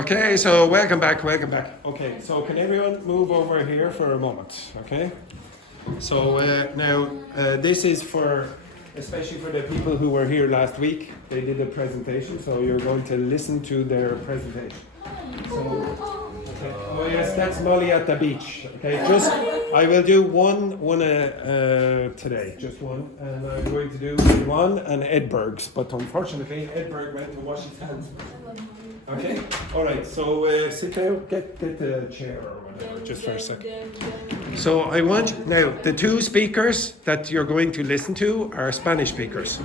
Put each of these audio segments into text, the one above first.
Okay, so welcome back. Okay, so can everyone move over here for a moment, okay? So now this is for, especially for the people who were here last week. They did a presentation, so you're going to listen to their presentation. So, okay. Oh yes, that's Molly at the beach. Okay, just I will do one today, just one, and I'm going to do one and Edberg's, but unfortunately Edberg went to wash his hands. Okay, all right. So sit down, get the chair or whatever, just for a second. So I want now the two speakers that you're going to listen to are Spanish speakers.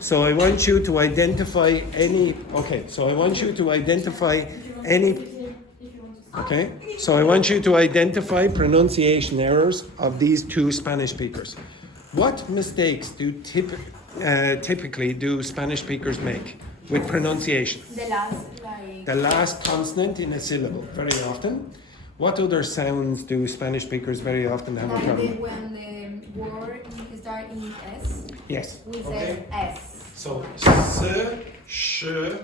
So I want you to identify any. Okay, so I want you to identify any. Okay, so I want you to identify pronunciation errors of these two Spanish speakers. What mistakes do typically do Spanish speakers make with pronunciation? The last consonant in a syllable, very often. What other sounds do Spanish speakers very often have a problem? When the word starts in S, yes. we say S. So, se, she,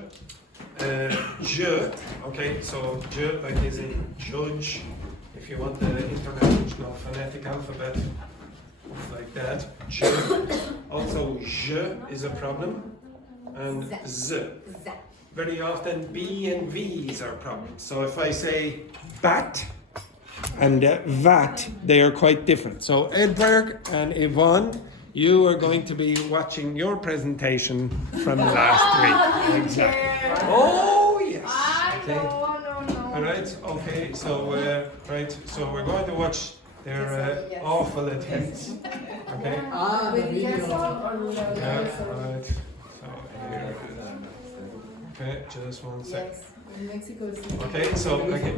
je. Okay, so je, like is in judge. If you want the international phonetic alphabet, it's like that. Je. Also, je is a problem. And z. Very often B and V's are problems. So if I say bat and vat, they are quite different. So Edberg and Ivonne, you are going to be watching your presentation from last week. Exactly. Oh yes. Okay. No. All right. Okay. So right. So we're going to watch their awful attempts. Okay. The video. Yeah. Right. So here. Okay, just one second. Yes, in Mexico. Okay, so again,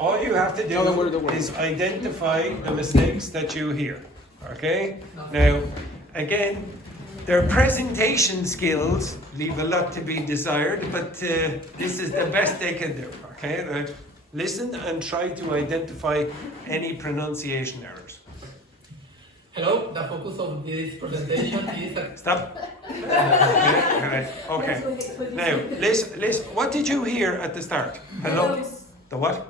all you have to do is identify the mistakes that you hear. Okay? Now, again, their presentation skills leave a lot to be desired, but this is the best they can do. Okay? Right? Listen and try to identify any pronunciation errors. Hello, the focus of this presentation is... Stop. Okay. Now, listen. What did you hear at the start? Hello? The what?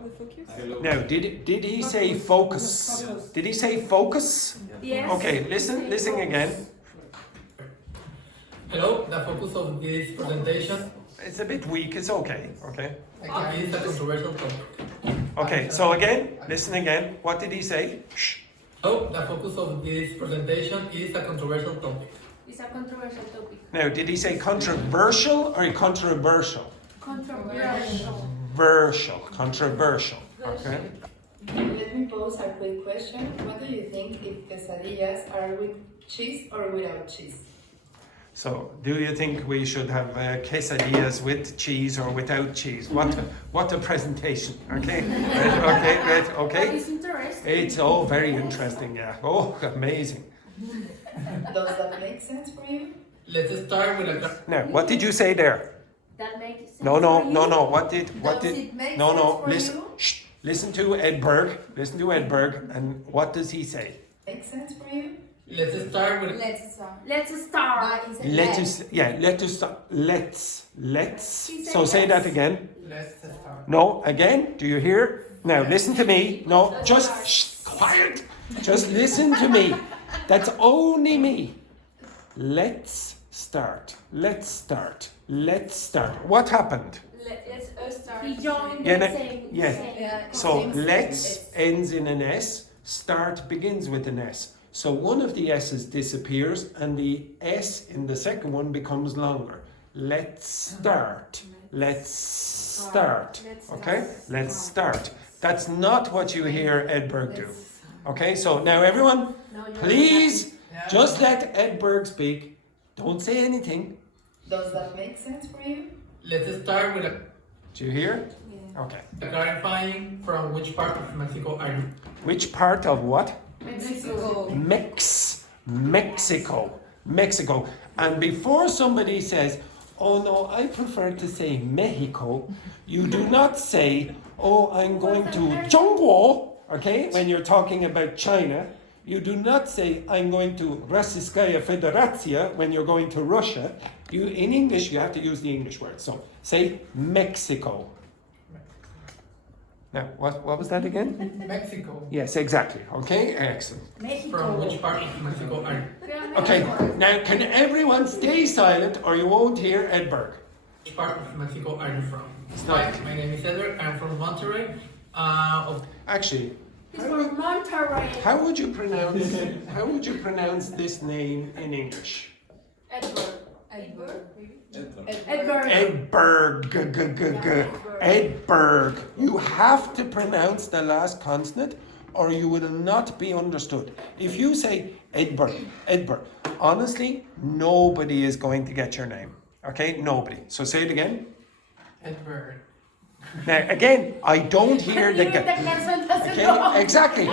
Now, did he say focus? Did he say focus? Yes. Okay, listen again. Hello, the focus of this presentation It's a bit weak, it's okay. Okay. is a controversial topic. Okay, so again, listen again. What did he say? Shh. Hello, the focus of this presentation is a controversial topic. It's a controversial topic. Now, did he say controversial or controversial? Controversial. Controversial. Okay. Let me pose a quick question. What do you think if quesadillas are with cheese or without cheese? So, do you think we should have quesadillas with cheese or without cheese? What a presentation! Okay, right. That is interesting. It's all very interesting. Yeah. Oh, amazing. Does that make sense for you? Let's start with a... Now, what did you say there? That makes sense. No. What did? it make No. sense for Listen. you? Shh. Listen to Edberg. And what does he say? Make sense for you? Let's start with... Let's start. Let's. So say that again. Let's start. No, again. Do you hear? Now listen to me. No, just quiet. Just listen to me. That's only me. Let's start. What happened? Let's start. He joined So let's ends in an S. Start begins with an S. So one of the S's disappears and the S in the second one becomes longer. Let's start. Okay? Let's start. That's not what you hear Edberg do. Okay, so now everyone, please just let Edberg speak. Don't say anything. Does that make sense for you? Let's start with a... Do you hear? Yeah. Okay. Clarifying from which part of Mexico are you? Which part of what? Mexico. Mexico. And before somebody says, oh no, I prefer to say Mexico, you do not say, oh, I'm going to Zhongguo, okay? When you're talking about China, you do not say, I'm going to Rossiyskaya Federacja when you're going to Russia. You in English, you have to use the English word. So say Mexico. Now, what was that again? Mexico. Yes, exactly. Okay, excellent. From which part of Mexico are you? Okay, now can everyone stay silent or you won't hear Edberg? Which part of Mexico are you from? not- Hi, my name is Edberg. I'm from Monterrey. Actually, He's from Monterrey. how would you pronounce this name in English? Edberg. Edberg. Edberg. You have to pronounce the last consonant or you will not be understood. If you say Edberg, honestly, nobody is going to get your name. Okay? Nobody. So say it again. Edberg. Now, again, I don't hear the... Okay? Exactly.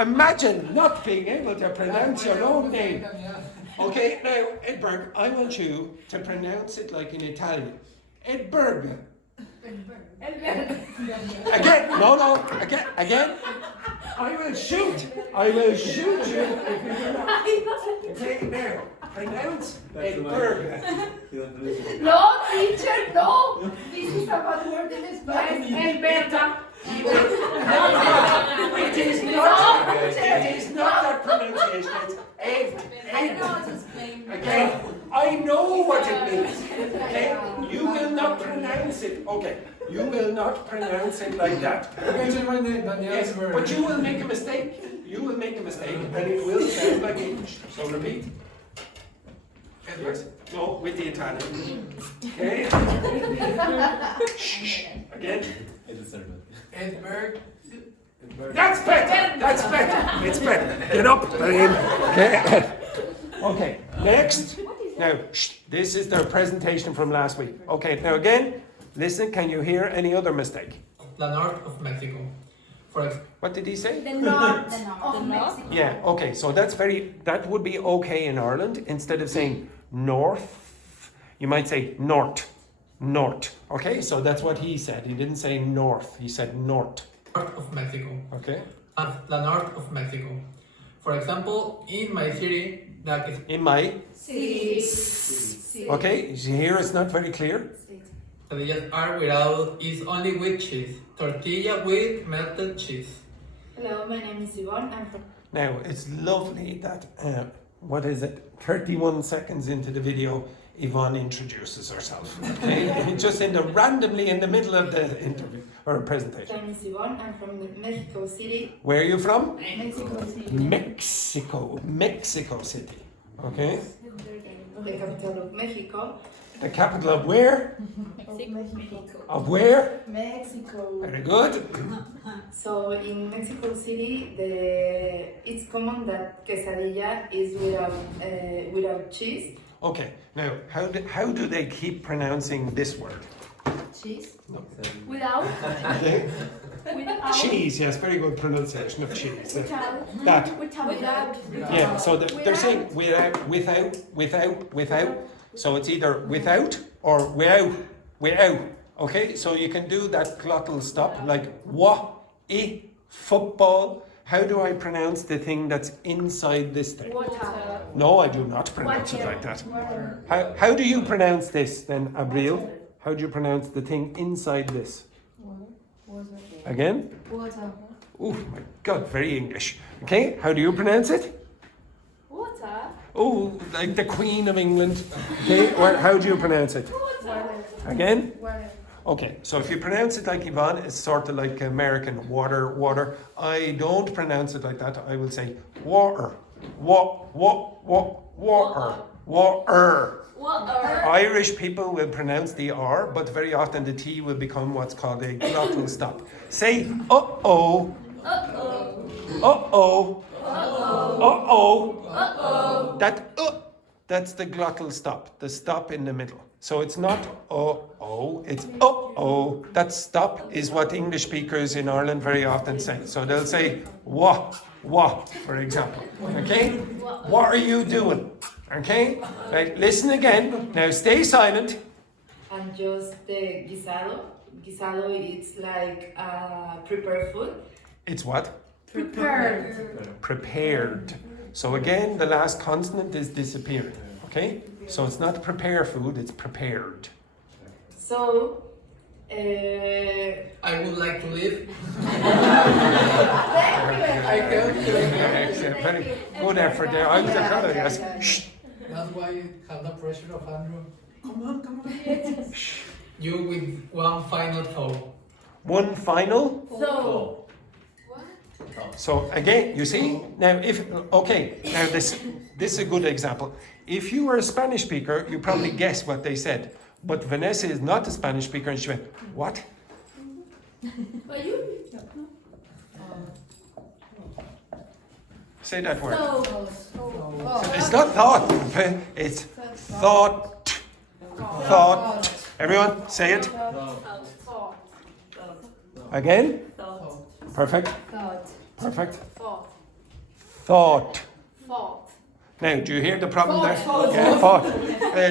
Imagine not being able to pronounce your own name. Okay, now, Edberg, I want you to pronounce it like in Italian. Edberg. Again, no, again. I will shoot you if you do not. Okay, now, pronounce Edberg. No, teacher, no. This is a bad word in Spanish. Alberta. It is not that pronunciation, it's I know how to explain. Again, I know what it means. Okay? You will not pronounce it. Okay. You will not pronounce it like that. Yes, but you will make a mistake. You will make a mistake and it will sound like English. So repeat. Yes. No, with the Italian. Okay? Shh. Again. Edberg. That's better. It's better. Get up, babe. Okay. Okay. Next. Now, this is their presentation from last week. Okay. Now again, listen. Can you hear any other mistake? The north of Mexico. For example, What did he say? The north of Mexico. Yeah. Okay. So that would be okay in Ireland. Instead of saying north, you might say north. Okay. So that's what he said. He didn't say north. He said north. north of Mexico. Okay. The north of Mexico. For example, in my city, that is In my. Sí. Okay. Here it's not very clear. quesadillas are without is only with cheese. Tortilla with melted cheese. Hello, my name is Ivonne. I'm from Now, it's lovely that, 31 seconds into the video, Yvonne introduces herself. Okay? Just randomly in the middle of the interview or presentation. My name is Ivonne. I'm from Mexico City. Where are you from? Mexico City. Mexico City. Okay? The capital of Mexico. The capital of where? Mexico. Of where? Mexico. Very good. So in Mexico City, it's common that quesadilla is without cheese. Okay, now, how do they keep pronouncing this word? Cheese. Without. Okay? Without. Cheese, yes, very good pronunciation of cheese. Without. That. Without. Yeah, so they're saying without. So it's either without or without. Okay, so you can do that glottal stop like football. How do I pronounce the thing that's inside this thing? Water. No, I do not pronounce it like that. How do you pronounce this then, Abril? How do you pronounce the thing inside this? Water. Again? Water. Oh my God, very English. Okay, how do you pronounce it? Water. Oh, like the Queen of England. Okay, well, how do you pronounce it? Water. Again? Water. Okay, so if you pronounce it like Yvonne, it's sort of like American water. I don't pronounce it like that. I will say water. Water. Irish people will pronounce the R, but very often the T will become what's called a glottal stop. Say uh-oh. Uh-oh. That's the glottal stop, the stop in the middle. So it's not oh, it's oh. That stop is what English speakers in Ireland very often say. So they'll say wah, for example. Okay? What are you doing? Okay? Right, listen again. Now stay silent. And just the guisado. Guisado, it's like prepared food. It's what? Prepared. Prepared. So again, the last consonant is disappearing. Okay? So it's not prepare food, it's prepared. So, I would like to live. I go to Excellent. Very good effort there. I was kind of yes. Shh. That's why you have the pressure of Andrew. Come on, come on. You with one final thought. One final. So, So again, you see now this is a good example. If you were a Spanish speaker, you probably guess what they said. But Vanessa is not a Spanish speaker, and she went, "What?" but you. Say that word. So, It's not thought. It's thought. Thought. Everyone, say it again. Perfect. Perfect. Thought. Now, do you hear the problem there? Yeah, thought.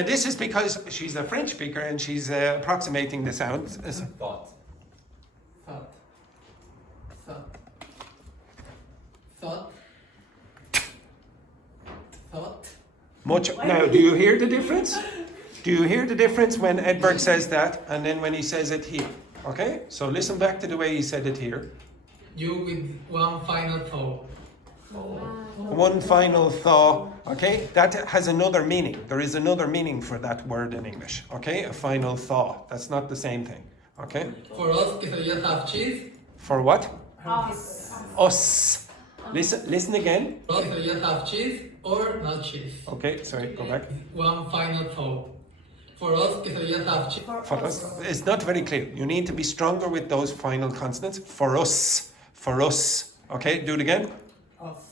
This is because she's a French speaker and she's approximating the sound. Thought. Thought. Thought. Thought. Thought. Much. Now, do you hear the difference? Do you hear the difference when Edberg says that and then when he says it here? Okay, so listen back to the way he said it here. You with one final thought. One final thought, okay? That has another meaning. There is another meaning for that word in English, okay? A final thought. That's not the same thing, okay? For us, quesadillas have cheese. For what? us. Us. Listen again. For us, quesadillas have cheese or not cheese. Okay, sorry, go back. One final thought. For us, quesadillas have cheese. For us, it's not very clear. You need to be stronger with those final consonants. For us. For us. Okay, do it again. Us.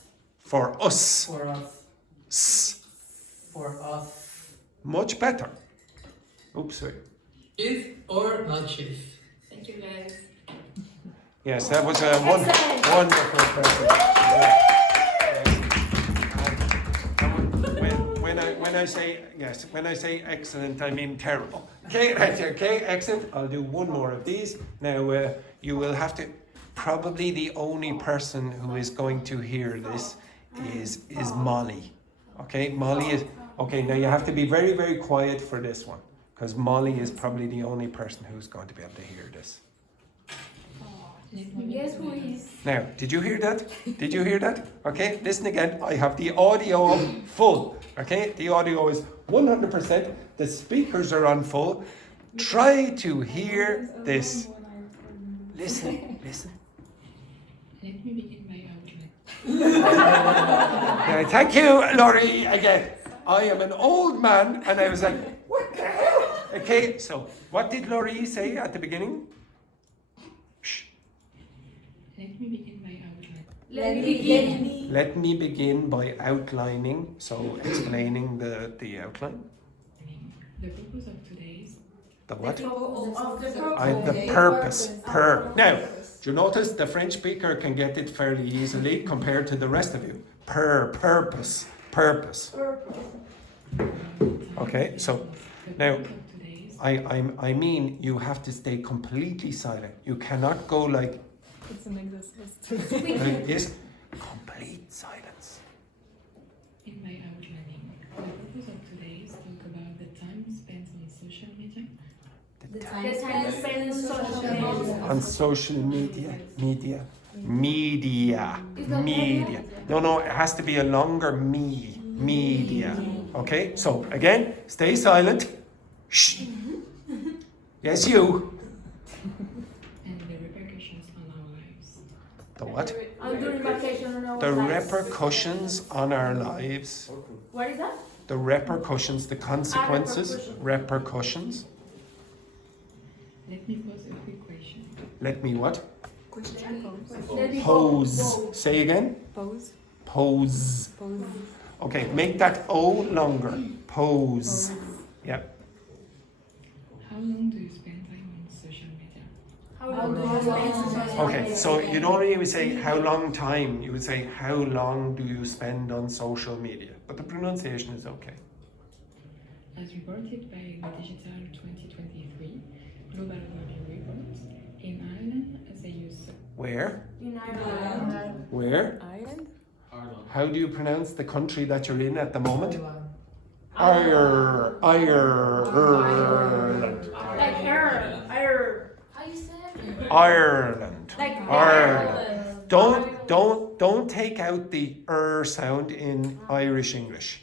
For us. For us. S. For us. Much better. Oops, sorry. Cheese or not cheese. Thank you, guys. Yes, that was a wonderful present. When I say excellent, I mean terrible. Okay, right, okay, excellent. I'll do one more of these. Now, you will have to. Probably the only person who is going to hear this is Molly. Okay, Molly is okay. Now you have to be very, very quiet for this one because Molly is probably the only person who's going to be able to hear this. Guess who is? Now, did you hear that? Did you hear that? Okay, listen again. I have the audio full. Okay, the audio is 100%. The speakers are on full. Try to hear this. Listen, listen. Let me begin my outline. Thank you, Laurie, again. I am an old man, and I was like, what the hell? Okay, so what did Laurie say at the beginning? Shh. Let me begin my outline. Let me begin. Let me begin by outlining, so explaining the outline. The purpose of today's The what? Of The purpose. Now, do you notice the French speaker can get it fairly easily compared to the rest of you? Purpose. Okay, so now I mean you have to stay completely silent. You cannot go like It's an exercise. yes, complete silence. in my outlining. The purpose of today's talk about the time spent on social media. The time spent on social media. On social media. No, it has to be a longer media. Okay, so again, stay silent. Shh. Yes, you. And the repercussions on our lives. The what? And during vacation on our The lives. repercussions on our lives. What is that? The repercussions, the consequences. Repercussions. Let me pose a quick question. Let me what? Let me Pose. go. Say again. Pose. Pose. Pose. Okay, make that O longer. Pose. Yeah. How long do you spend time on social media? How long do you spend on social media? Okay, so you don't even say how long time, you would say how long do you spend on social media. But the pronunciation is okay. As reported by the Digital 2023 Global Overview Report, in Ireland they use Where? In Ireland. Where? Ireland. How do you pronounce the country that you're in at the moment? Ireland. Like how you say it? Ireland. Like Ireland. Don't take out the sound in Irish English.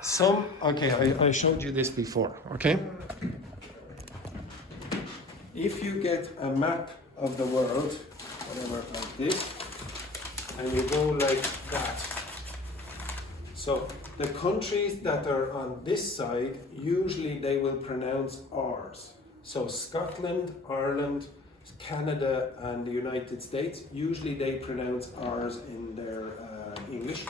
I showed you this before, okay? If you get a map of the world, whatever, like this, and you go like that. So the countries that are on this side, usually they will pronounce R's. So Scotland, Ireland, Canada and the United States, usually they pronounce R's in their English.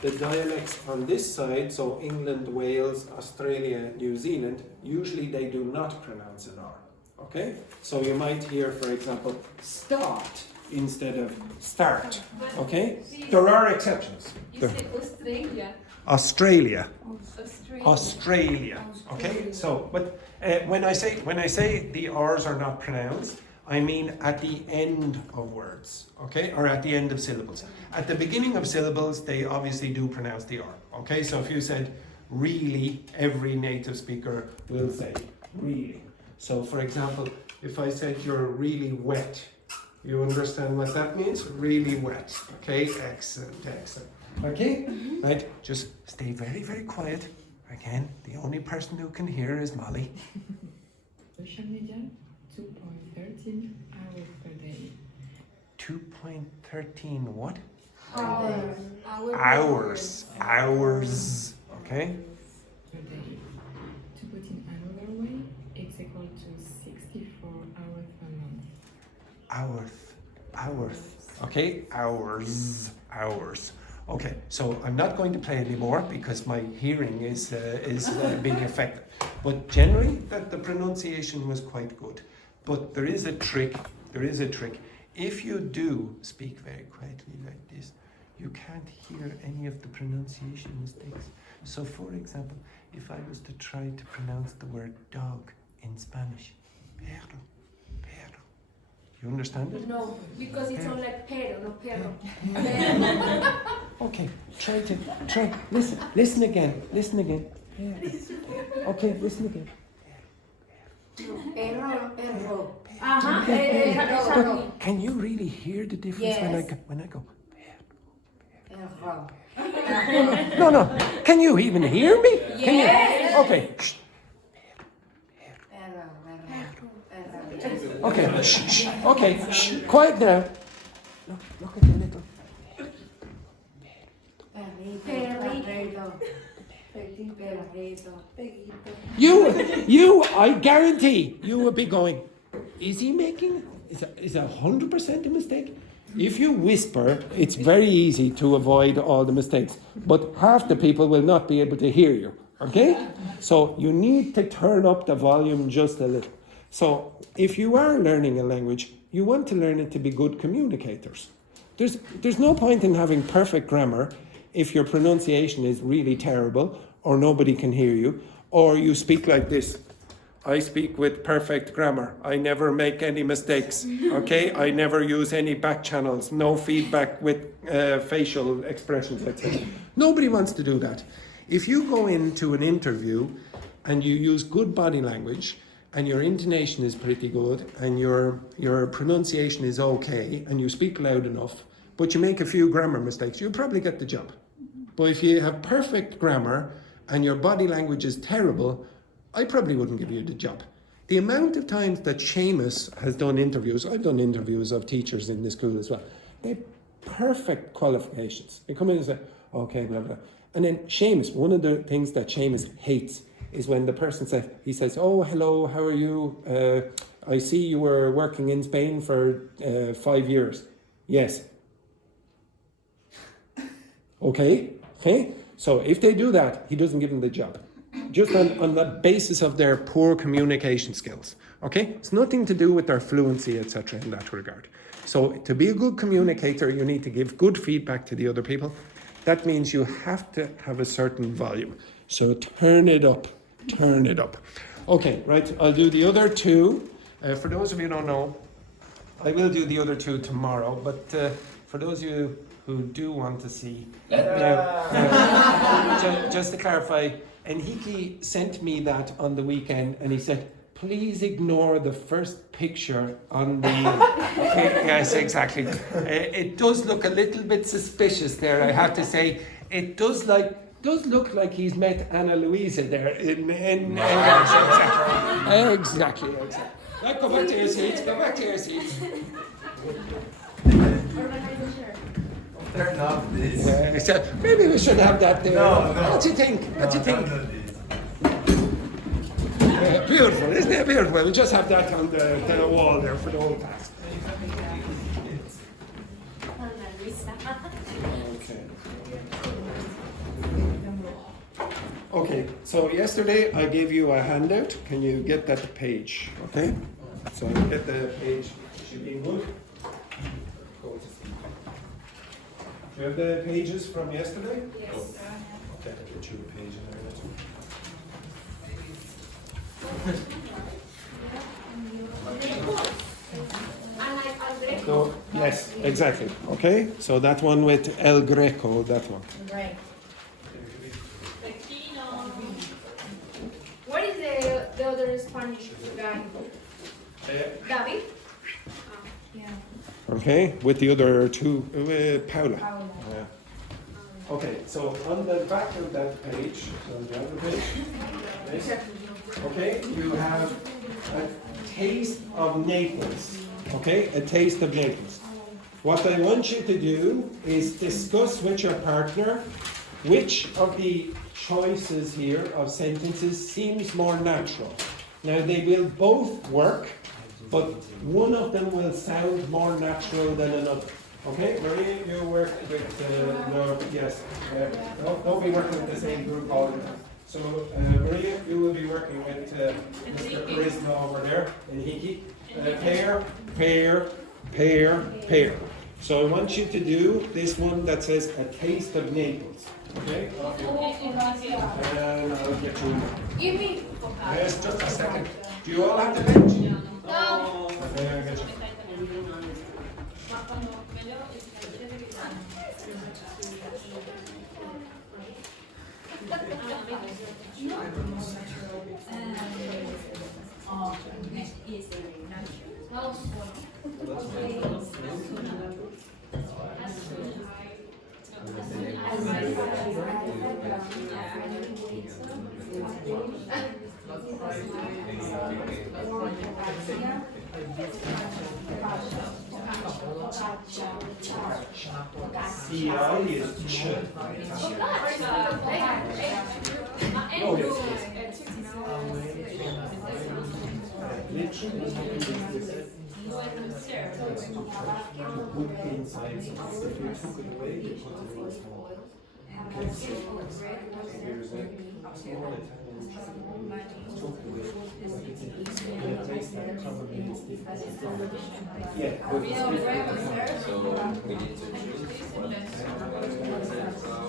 The dialects on this side, so England, Wales, Australia, New Zealand, usually they do not pronounce an R. Okay? So you might hear, for example, start instead of start. Okay? There are exceptions. You say Australia. Australia. Australia. Australia. Okay? So, but when I say the R's are not pronounced, I mean at the end of words, okay, or at the end of syllables. At the beginning of syllables, they obviously do pronounce the R, okay? So if you said really, every native speaker will say really. So for example, if I said you're really wet, you understand what that means? Really wet, okay? Excellent. Okay? Right, just stay very, very quiet. Again, the only person who can hear is Molly. Social media, 2.13 hours per day. 2.13 what? Hours. Hours. Okay? Per day. To put in another way, it's equal to 64 hours per month. Hours. Okay? Hours. Okay, so I'm not going to play anymore because my hearing is being affected. But generally, the pronunciation was quite good. But there is a trick. If you do speak very quietly like this, you can't hear any of the pronunciation mistakes. So for example, if I was to try to pronounce the word dog in Spanish, perro. You understand it? No, because it's all like pero, no perro. Okay, try. Listen again. Okay, listen again. Erro. But can you really hear the difference when I go? No. Can you even hear me? Yes. Okay. Shh. Okay. Shh. Okay. Shh. Quiet now. Look at the little. You, I guarantee you will be going, is he making, is 100% a mistake? If you whisper, it's very easy to avoid all the mistakes, but half the people will not be able to hear you, okay? So you need to turn up the volume just a little. So if you are learning a language, you want to learn it to be good communicators. There's no point in having perfect grammar if your pronunciation is really terrible or nobody can hear you, or you speak like this. I speak with perfect grammar. I never make any mistakes, okay? I never use any back channels, no feedback with facial expressions, etc. Nobody wants to do that. If you go into an interview and you use good body language and your intonation is pretty good and your pronunciation is okay and you speak loud enough, but you make a few grammar mistakes, you'll probably get the job. But if you have perfect grammar and your body language is terrible, I probably wouldn't give you the job. The amount of times that Seamus has done interviews, I've done interviews of teachers in this school as well, they have perfect qualifications. They come in and say, okay, blah, blah. And then Seamus, one of the things that Seamus hates is when the person says, oh, hello, how are you? I see you were working in Spain for 5 years. Yes. Okay. So if they do that, he doesn't give them the job. Just on the basis of their poor communication skills. Okay? It's nothing to do with their fluency, etc. in that regard. So to be a good communicator, you need to give good feedback to the other people. That means you have to have a certain volume. So turn it up. Okay, right, I'll do the other two. For those of you who don't know, I will do the other two tomorrow, but for those of you who do want to see, now, just to clarify, And he sent me that on the weekend, and he said, please ignore the first picture on the... Yes, exactly. It does look a little bit suspicious there, I have to say. It does look like he's met Anna Louisa there. Exactly. Now go back to your seats, Turn off this. So maybe we should have that there. No. What do you think? Beautiful, isn't it beautiful? We'll just have that on the wall there for the whole class. Okay, so yesterday I gave you a handout. Can you get that page? Okay? So you get the page. Should be good. Go to sleep. Do you have the pages from yesterday? Yes. Okay, I'll get you a page in there. So, yes, exactly. Okay, so that one with El Greco, that one. Right. What is the other Spanish guy? David? Okay, with the other two, Paula. Paula. Yeah. Okay, so on the back of that page, on the other page, yes, okay, you have a taste of Naples. Okay, a taste of Naples. What I want you to do is discuss with your partner which of the choices here of sentences seems more natural. Now they will both work, but one of them will sound more natural than another. Okay, Maria, you work with, no, yes, don't be working with the same group all the time. So Maria, you will be working with Mr. Charisma over there in Hiki. Pair. So I want you to do this one that says a taste of Naples. Okay? And I'll get you. Give me. Yes, just a second. Do you all have the bench? No. Okay, I get you. CI is ch. Oh, yes. Literally, put inside. If you took it away, you put it in small. Okay, so here's a small Italian took away. And it makes that combination different. Yeah, but it's different. So we need to choose one natural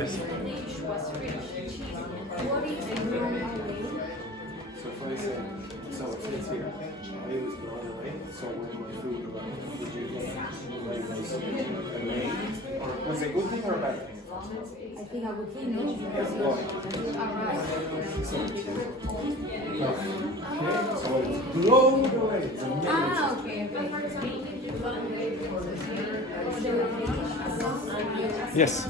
Yes. What is blown away? So if I say, so it says here, I was blown away, so when my food arrived, would you think I was amazed? Or was it a good thing or a bad thing? I think I would think no. Okay, so I was blown away. It's amazing. Ah, okay. Yes.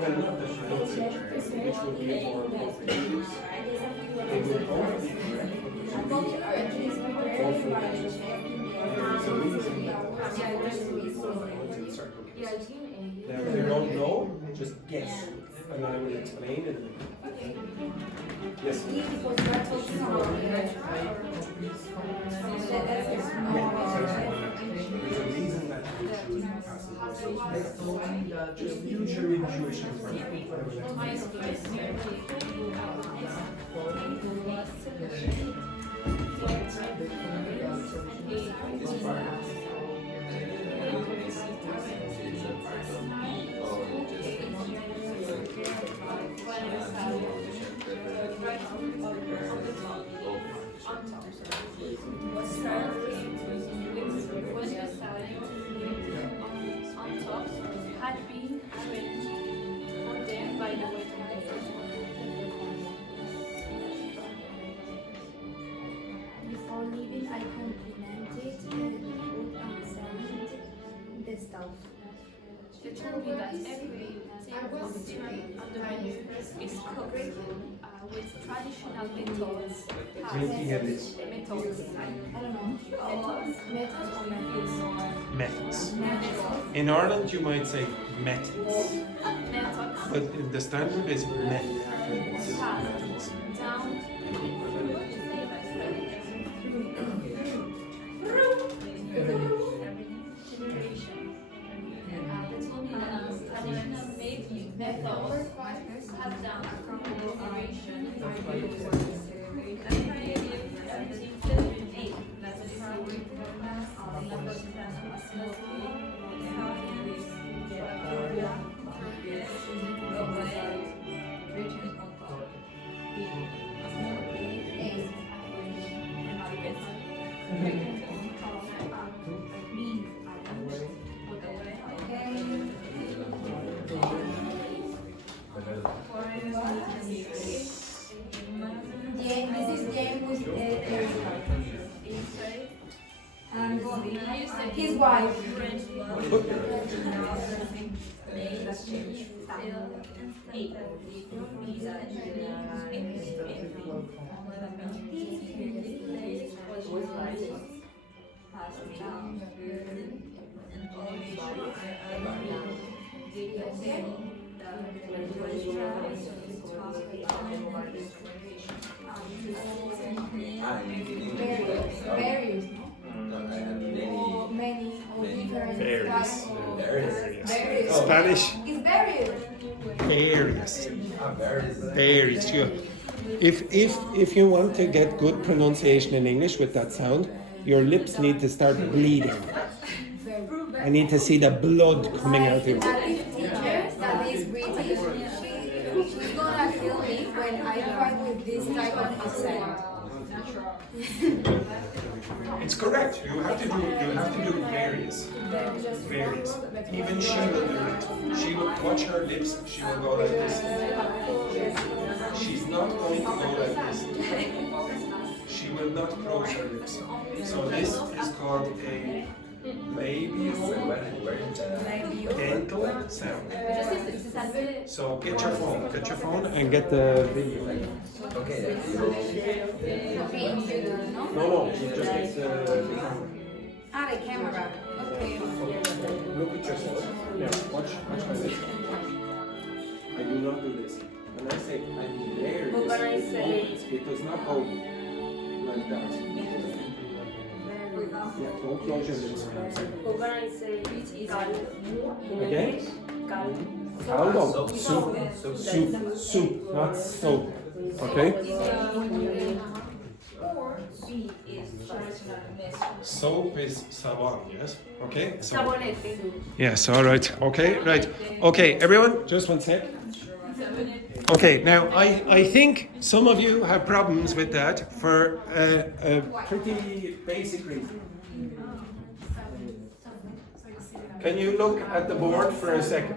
Well, not the pronunciation, which would be more appropriate use. They will both be correct, but you read both of them. There's a reason in certain cases. Now, if you don't know, just guess, and I will explain it. Yes? There's a reason that we choose passive voice. Just use your intuition for that. Had been arranged for them by the wedding day. Before leaving, I complimented the food and examined the stuff. They told me that every table on the menu is cooked with traditional methods. Drinking at this. Methods. I don't know. Methods or methods? Methods. In Ireland, you might say methods, Methods. but the standard is methods. Down. Methods have down from generation This is James with and his wife. Various, many or different Various. Various. Spanish, It's various. various. Various. If you want to get good pronunciation in English with that sound, your lips need to start bleeding. I need to see the blood coming out of your My native teacher that is British, she's gonna kill me when I try with this type of accent. It's correct. You have to do various. Various. Even she will do it. She will watch her lips, she will go like this. She's not going to go like this. She will not close her lips. So this is called a labial, dental sound. So get your phone and get the video. Okay. Okay, no? No, you just get the camera. Ah, the camera. Okay. Look at yourself. Now, watch like this. I do not do this. When I say I'm there, But when I say- it does not go like that. Yeah, don't close your lips. But when I say caldo, Again? caldo. Caldo. Soup, not soap. Okay? Soap is savon, yes? Okay? So, Sabonete. yes, all right. Okay, right. Okay, everyone, just one sec. Okay, now I think some of you have problems with that for a pretty basic reason. Can you look at the board for a second?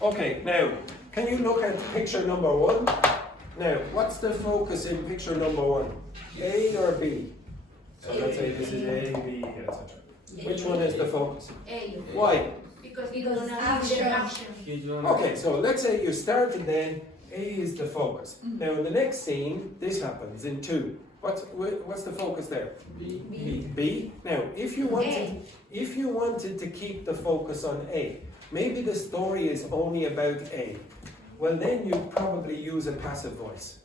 Okay, now, can you look at picture number 1? Now, what's the focus in picture number 1? A or B? So let's say this is A, B, etc. Which one is the focus? A. Why? Because action. Okay, so let's say you start and then A is the focus. Now in the next scene, this happens in 2. What's the focus there? B. B. Now, if you wanted to keep the focus on A, maybe the story is only about A. Well, then you probably use a passive voice,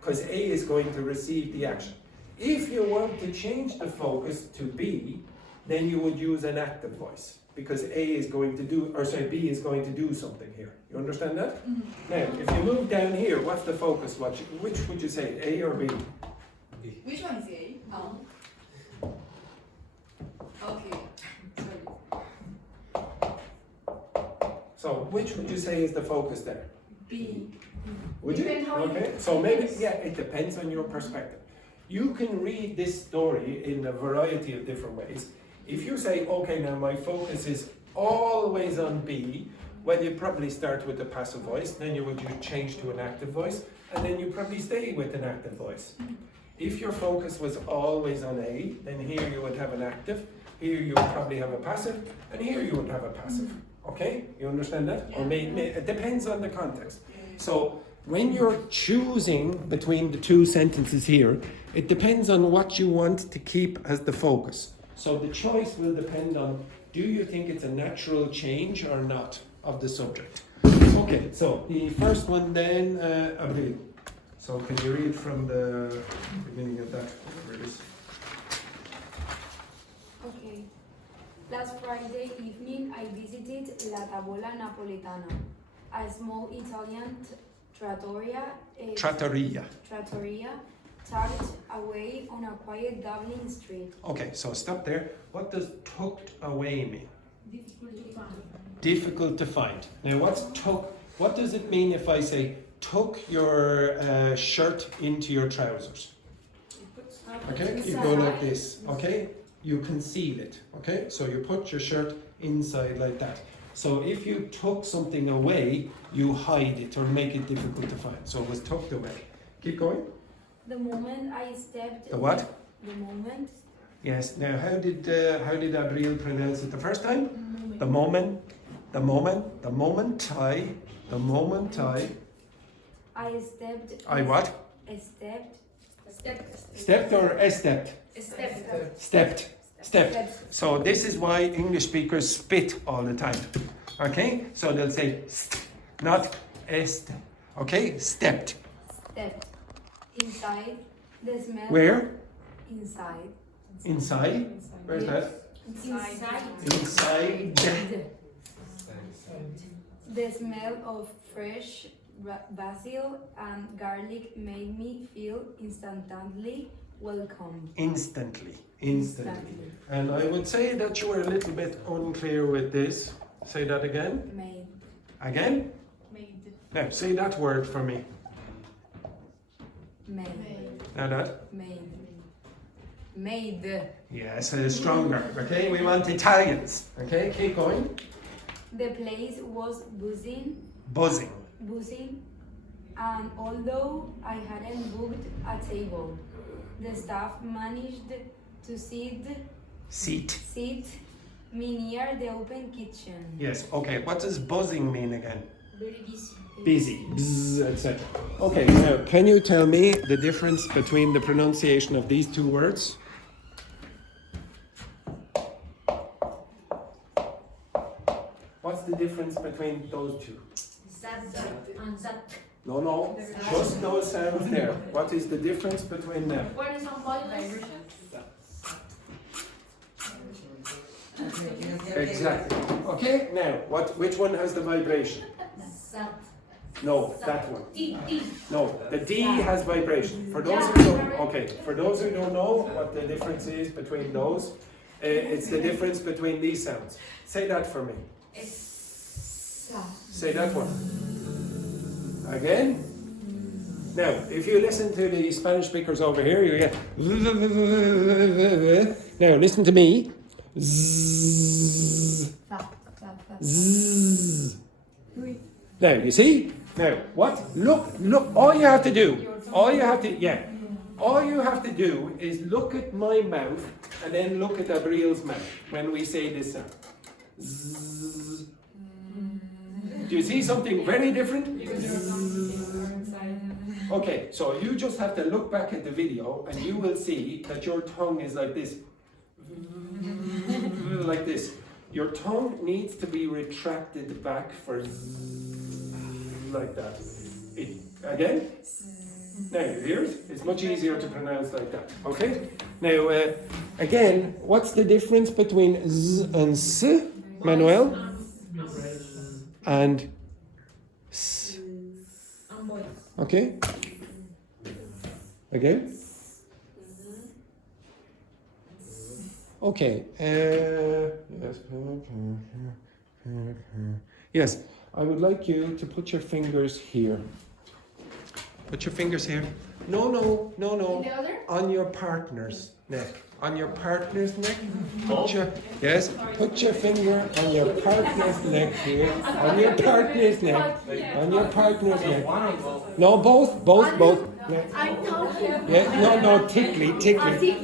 because A is going to receive the action. If you want to change the focus to B, then you would use an active voice, because A is going to do, or sorry, B is going to do something here. You understand that? Now, if you move down here, what's the focus? Which would you say, A or B? Which one is A? Oh. Okay. So, which would you say is the focus there? B. Would you? Depends how you- Okay, so maybe, yeah, it depends on your perspective. You can read this story in a variety of different ways. If you say, okay, now my focus is always on B, well, you probably start with the passive voice, then you would change to an active voice, and then you probably stay with an active voice. If your focus was always on A, then here you would have an active, here you would probably have a passive, and here you would have a passive. Okay? You understand that? Or it depends on the context. So when you're choosing between the two sentences here, it depends on what you want to keep as the focus. So the choice will depend on, do you think it's a natural change or not of the subject? Okay, so the first one then, Abril. So can you read from the beginning of that, whatever it is? Okay. Last Friday evening, I visited La Tavola Napoletana, a small Italian trattoria tucked away on a quiet Dublin street. Okay, so stop there. What does tucked away mean? Difficult to find. Now, what does it mean if I say tuck your shirt into your trousers? Okay, you go like this. Okay, you conceal it. Okay, so you put your shirt inside like that. So if you tuck something away, you hide it or make it difficult to find. So it was tucked away. Keep going. The moment I stepped. The what? The moment. Yes. Now, how did Abril pronounce it the first time? The moment. I stepped. I what? Stepped or estepped? Stepped. So this is why English speakers spit all the time. Okay? So they'll say st, not est. Okay? Stepped. Inside. The smell. Where? Inside. Inside? Where's that? Inside. The smell of fresh basil and garlic made me feel instantly welcome. Instantly. And I would say that you were a little bit unclear with this. Say that again. Made. Again? Made. Now, say that word for me. Made. Now that? Made. Yes, it is stronger. Okay, we want Italians. Okay, keep going. The place was buzzing and although I hadn't booked a table, the staff managed to seat me near the open kitchen. Yes, okay. What does buzzing mean again? Very busy. Busy, bzz, etc. Okay, now can you tell me the difference between the pronunciation of these two words? What's the difference between those two? No, just those sounds there. What is the difference between them? What is on vibration? Exactly. Okay, now, which one has the vibration? No, that one. No, the D has vibration. For those who don't know what the difference is between those, it's the difference between these sounds. Say that for me. Say that one. Again. Now, if you listen to the Spanish speakers over here, you get. Now, listen to me. Zzz. Zzz. Now, you see? Now, what? Look, all you have to do is look at my mouth and then look at Gabriel's mouth when we say this sound. Zzz. Do you see something very different? Okay, so you just have to look back at the video and you will see that your tongue is like this. Like this. Your tongue needs to be retracted back for like that. Again? Now you hear it? It's much easier to pronounce like that. Okay? Now, again, what's the difference between z and s, Manuel? And s. Okay? Again? Okay. Yes, I would like you to put your fingers here. Put your fingers here. No. The other? On your partner's neck. On your partner's neck. Put your finger on your partner's neck here. On your partner's neck. On your partner's neck. No, both. Yeah, no, tickly.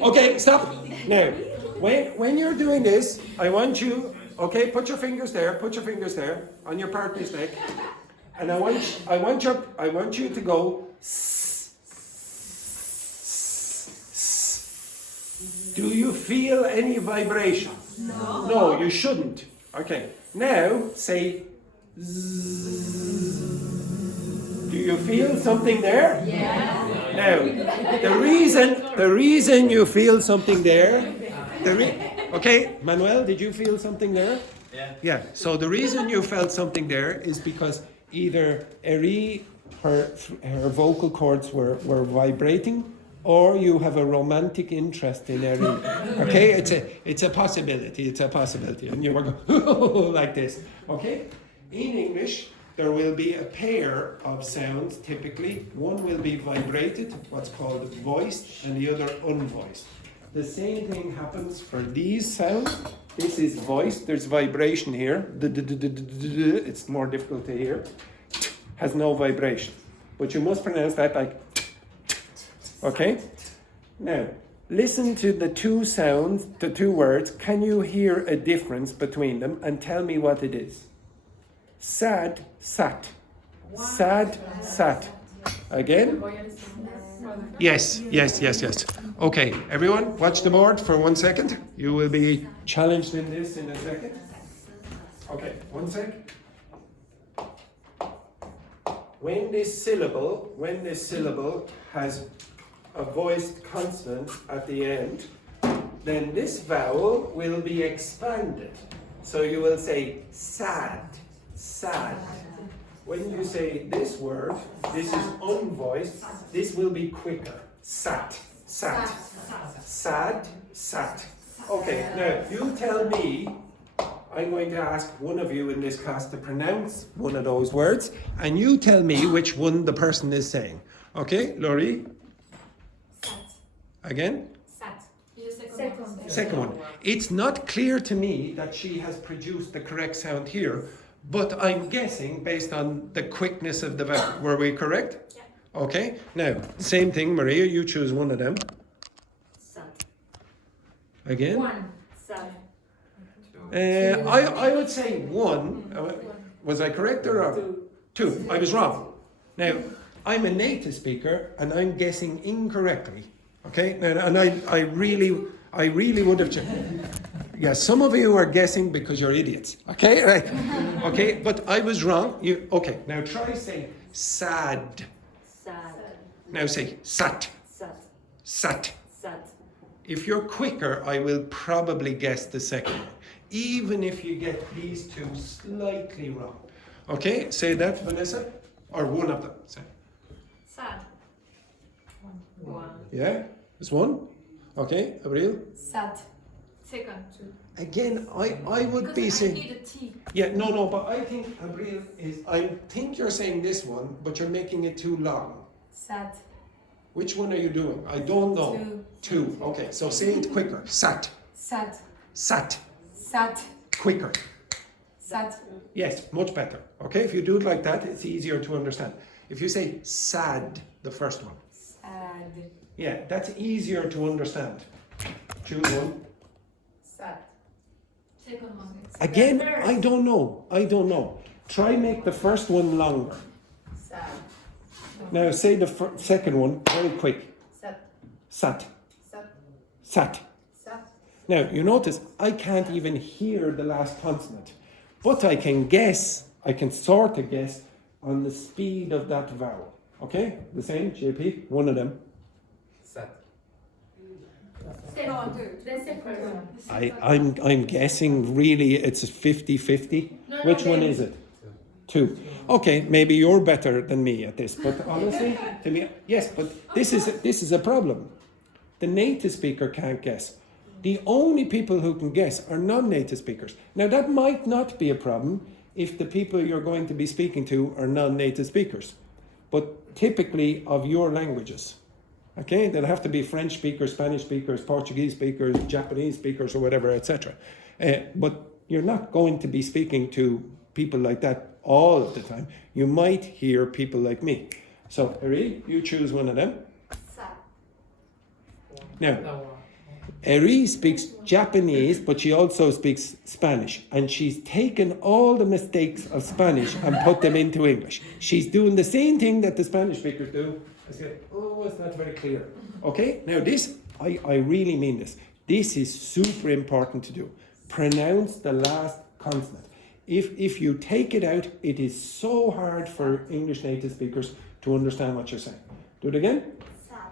Okay, stop. Now, when you're doing this, I want you, okay, put your fingers there on your partner's neck, and I want you to go. Do you feel any vibration? No. No, you shouldn't. Okay. Now say. Do you feel something there? Yeah. Now, the reason you feel something there. Okay, Manuel, did you feel something there? Yeah. So the reason you felt something there is because either Eri, her vocal cords were vibrating, or you have a romantic interest in Eri. Okay, it's a possibility. And you were going like this. Okay? In English, there will be a pair of sounds typically. One will be vibrated, what's called voiced, and the other unvoiced. The same thing happens for these sounds. This is voiced, there's vibration here. It's more difficult to hear. Has no vibration. But you must pronounce that like. Okay? Now, listen to the two sounds, the two words. Can you hear a difference between them? And tell me what it is. Sad, sat. Sad, sat. Again? Yes. Okay, everyone, watch the board for 1 second. You will be challenged in this in a second. Okay, 1 sec. When this syllable has a voiced consonant at the end, then this vowel will be expanded. So you will say sad. When you say this word, this is unvoiced, this will be quicker. Sat. Sad, sat. Okay, now you tell me, I'm going to ask one of you in this class to pronounce one of those words, and you tell me which one the person is saying. Okay, Laurie? Sat. Again? Sat. Second. Second one. It's not clear to me that she has produced the correct sound here, But I'm guessing based on the quickness of the vowel. Were we correct? Yeah. Okay. Now, same thing, Maria. You choose one of them. Sat. Again. One. Sat. I would say one. Was I correct or wrong? Two. I was wrong. Now, I'm a native speaker and I'm guessing incorrectly. Okay? And I really would have checked. Yeah, some of you are guessing because you're idiots. Okay? Right. Okay, but I was wrong. Okay, now try saying sad. Sad. Now say sat. Sat. Sat. Sat. If you're quicker, I will probably guess the second one, even if you get these two slightly wrong. Okay, say that, Vanessa, or one of them. Say. Sad. One. Yeah, it's one. Okay, Abril. Sad. Second. Again, I would be Because I saying. need a T. Yeah, no, but I think Abril is. I think you're saying this one, but you're making it too long. Sad. Which one are you doing? I don't know. Two. Okay, so say it quicker. Sat. Sad. Sat. Sad. Quicker. Sad. Yes, much better. Okay, if you do it like that, it's easier to understand. If you say sad, the first one. Sad. Yeah, that's easier to understand. Choose one. Sad. Second one. Again, I don't know. Try make the first one longer. Sad. Now say the second one very quick. Sat. Sat. Sat. Sat. Sat. Now, you notice I can't even hear the last consonant, but I can guess, I can sort of guess on the speed of that vowel. Okay? The same, JP, one of them. Sat. I'm guessing really it's 50-50. Which one is it? Two. Okay, maybe you're better than me at this, but honestly, to me, yes, but this is a problem. The native speaker can't guess. The only people who can guess are non-native speakers. Now that might not be a problem if the people you're going to be speaking to are non-native speakers, but typically of your languages. Okay, they'll have to be French speakers, Spanish speakers, Portuguese speakers, Japanese speakers, or whatever, etc. But you're not going to be speaking to people like that all of the time. You might hear people like me. So, Eri, you choose one of them. Sad. Now, Eri speaks Japanese, but she also speaks Spanish. And she's taken all the mistakes of Spanish and put them into English. She's doing the same thing that the Spanish speakers do. I said, oh, it's not very clear. Okay, now this, I really mean this. This is super important to do. Pronounce the last consonant. If you take it out, it is so hard for English native speakers to understand what you're saying. Do it again. Sad.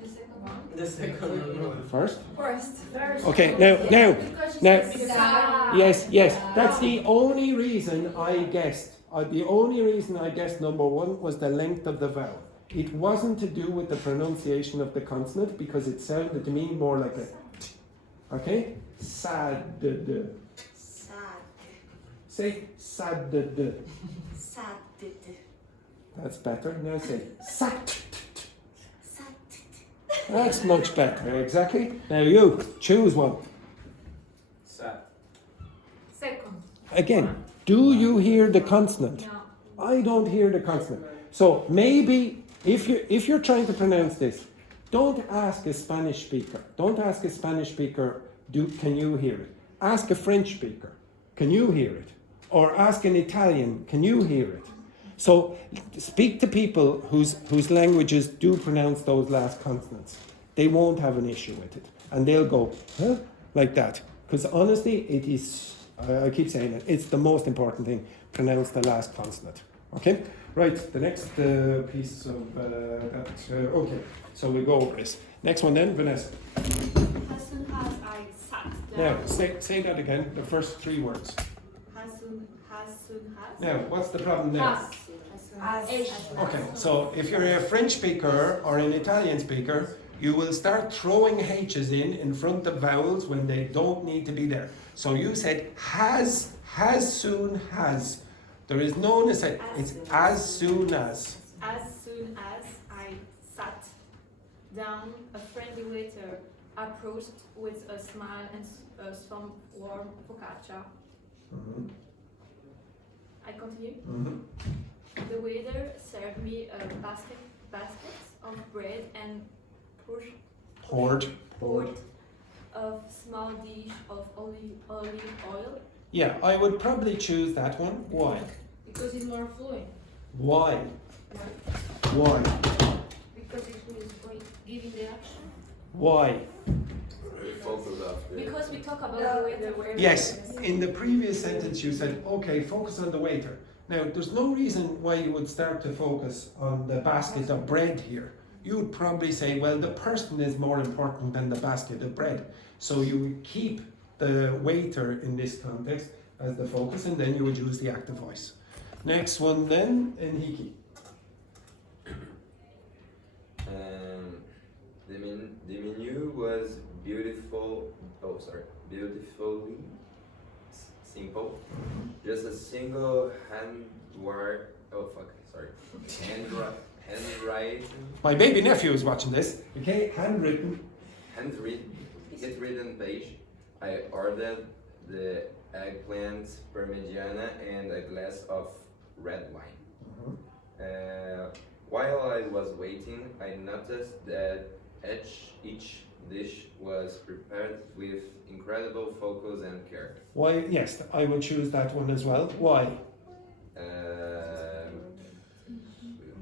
The second one. The second one. First. First. Okay, now, yes, that's the only reason I guessed. The only reason I guessed number one was the length of the vowel. It wasn't to do with the pronunciation of the consonant because it sounded to me more like a okay? Sad. Sad. Say sad. Sad. That's better. Now say sat. That's much better, exactly. Now you choose one. Sat. Second. Again, do you hear the consonant? No. I don't hear the consonant. So maybe if you're trying to pronounce this, don't ask a Spanish speaker. Don't ask a Spanish speaker, can you hear it? Ask a French speaker, can you hear it? Or ask an Italian, can you hear it? So speak to people whose languages do pronounce those last consonants. They won't have an issue with it. And they'll go, huh? Like that. Because honestly, it is, I keep saying it, it's the most important thing. Pronounce the last consonant. Okay? Right, the next piece of that. Okay, so we go over this. Next one then, Vanessa. As soon as I sat down. Now, say that again, the first three words. As soon as. Now, what's the problem there? Okay, so if you're a French speaker or an Italian speaker, you will start throwing H's in front of vowels when they don't need to be there. So you said has soon has. There is no necessity. It's as soon as. As soon as I sat down, a friendly waiter approached with a smile and some warm focaccia. I continue. Mm-hmm. The waiter served me a baskets of bread and Poured. of small dish of olive oil. Yeah, I would probably choose that one. Why? Because it's more fluent. Why? Why? Because it is giving the action. Why? Focus of the. Because we talk about the waiter. Yes, in the previous sentence you said, okay, focus on the waiter. Now, there's no reason why you would start to focus on the basket of bread here. You would probably say, well, the person is more important than the basket of bread. So you would keep the waiter in this context as the focus, and then you would use the active voice. Next one then, Enrique. The menu was beautiful. Oh, sorry, beautifully simple. Just a single handwriting. My baby nephew is watching this. Okay, handwritten. Handwritten page. I ordered the eggplant parmigiana and a glass of red wine. While I was waiting, I noticed that each dish was prepared with incredible focus and care. Why? Yes, I would choose that one as well. Why?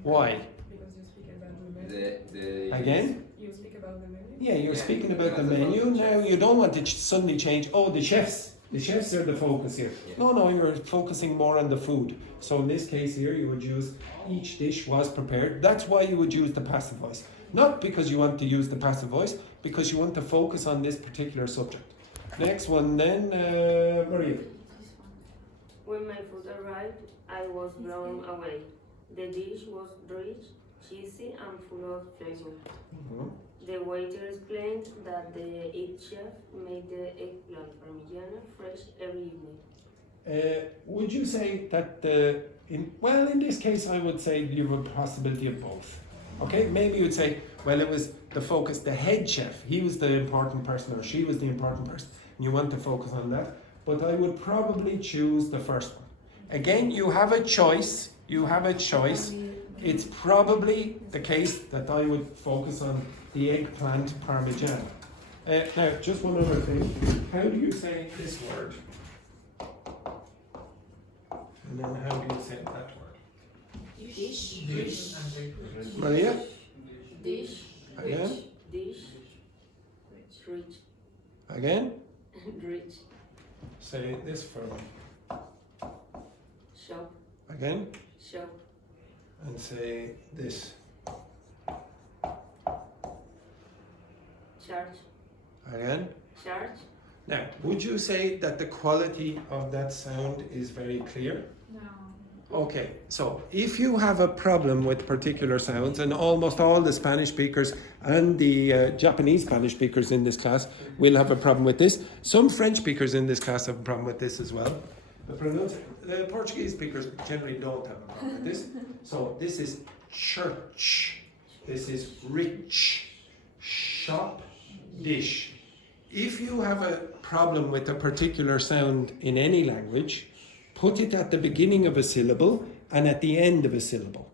Why? Because you speak about the menu. Again? You speak about the menu. Yeah, you're Yeah, speaking about the that's about menu. the Now chefs. you don't want to suddenly change. Oh, the chefs. The chefs are the focus here. Yeah. No, you're focusing more on the food. So in this case here, you would use each dish was prepared. That's why you would use the passive voice. Not because you want to use the passive voice, because you want to focus on this particular subject. Next one then, Maria. When my food arrived, I was blown away. The dish was rich, cheesy, and full of flavor. The waiter explained that the head chef made the eggplant parmigiana fresh every evening. Would you say that in this case I would say you have a possibility of both. Okay, maybe you'd say, well, it was the focus, the head chef, he was the important person or she was the important person, and you want to focus on that. But I would probably choose the first one. Again, you have a choice. It's probably the case that I would focus on the eggplant parmigiana. Now, just one other thing. How do you say this word? And then how do you say that word? Dish and take. Maria? Dish, Again? dish, rich, Again? rich, Say this for me. shop, Again? shop, And say this. charge, Again? charge. Now, would you say that the quality of that sound is very clear? No. Okay, so if you have a problem with particular sounds, and almost all the Spanish speakers and the Japanese Spanish speakers in this class will have a problem with this. Some French speakers in this class have a problem with this as well. The Portuguese speakers generally don't have a problem with this. So this is church, this is rich, shop, dish. If you have a problem with a particular sound in any language, put it at the beginning of a syllable and at the end of a syllable.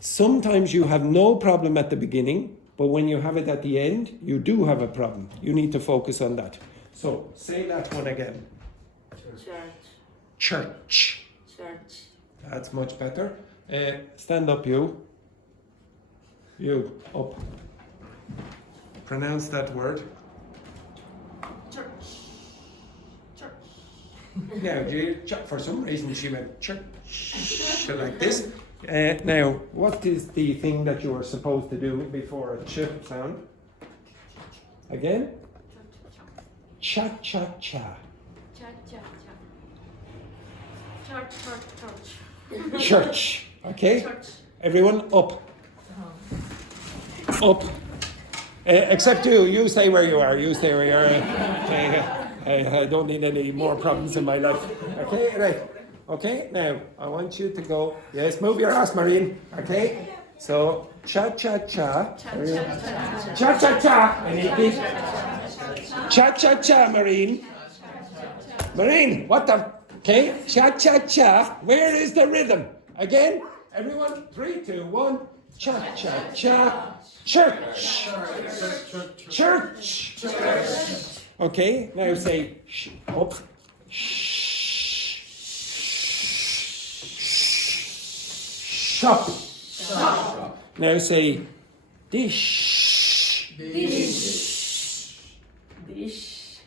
Sometimes you have no problem at the beginning, but when you have it at the end, you do have a problem. You need to focus on that. So say that one again. Church. Church. That's much better. Stand up, you. You, up. Pronounce that word. Now, for some reason she went church like this. Now, what is the thing that you are supposed to do before a ch sound? Again? Cha cha cha. Church. Okay? Everyone up. Up. Except you. You stay where you are. You stay where you are. I don't need any more problems in my life. Okay? Right. Okay? Now, I want you to go. Yes, move your ass, Marine. Okay? So, cha cha cha. Cha cha cha. Cha cha cha, Marine. Marine, what the? Okay, cha-cha-cha. Where is the rhythm? Again, everyone, 3, 2, 1. Cha-cha-cha. Church. Church. Okay, now say up. Shop. Now say dish. Dish.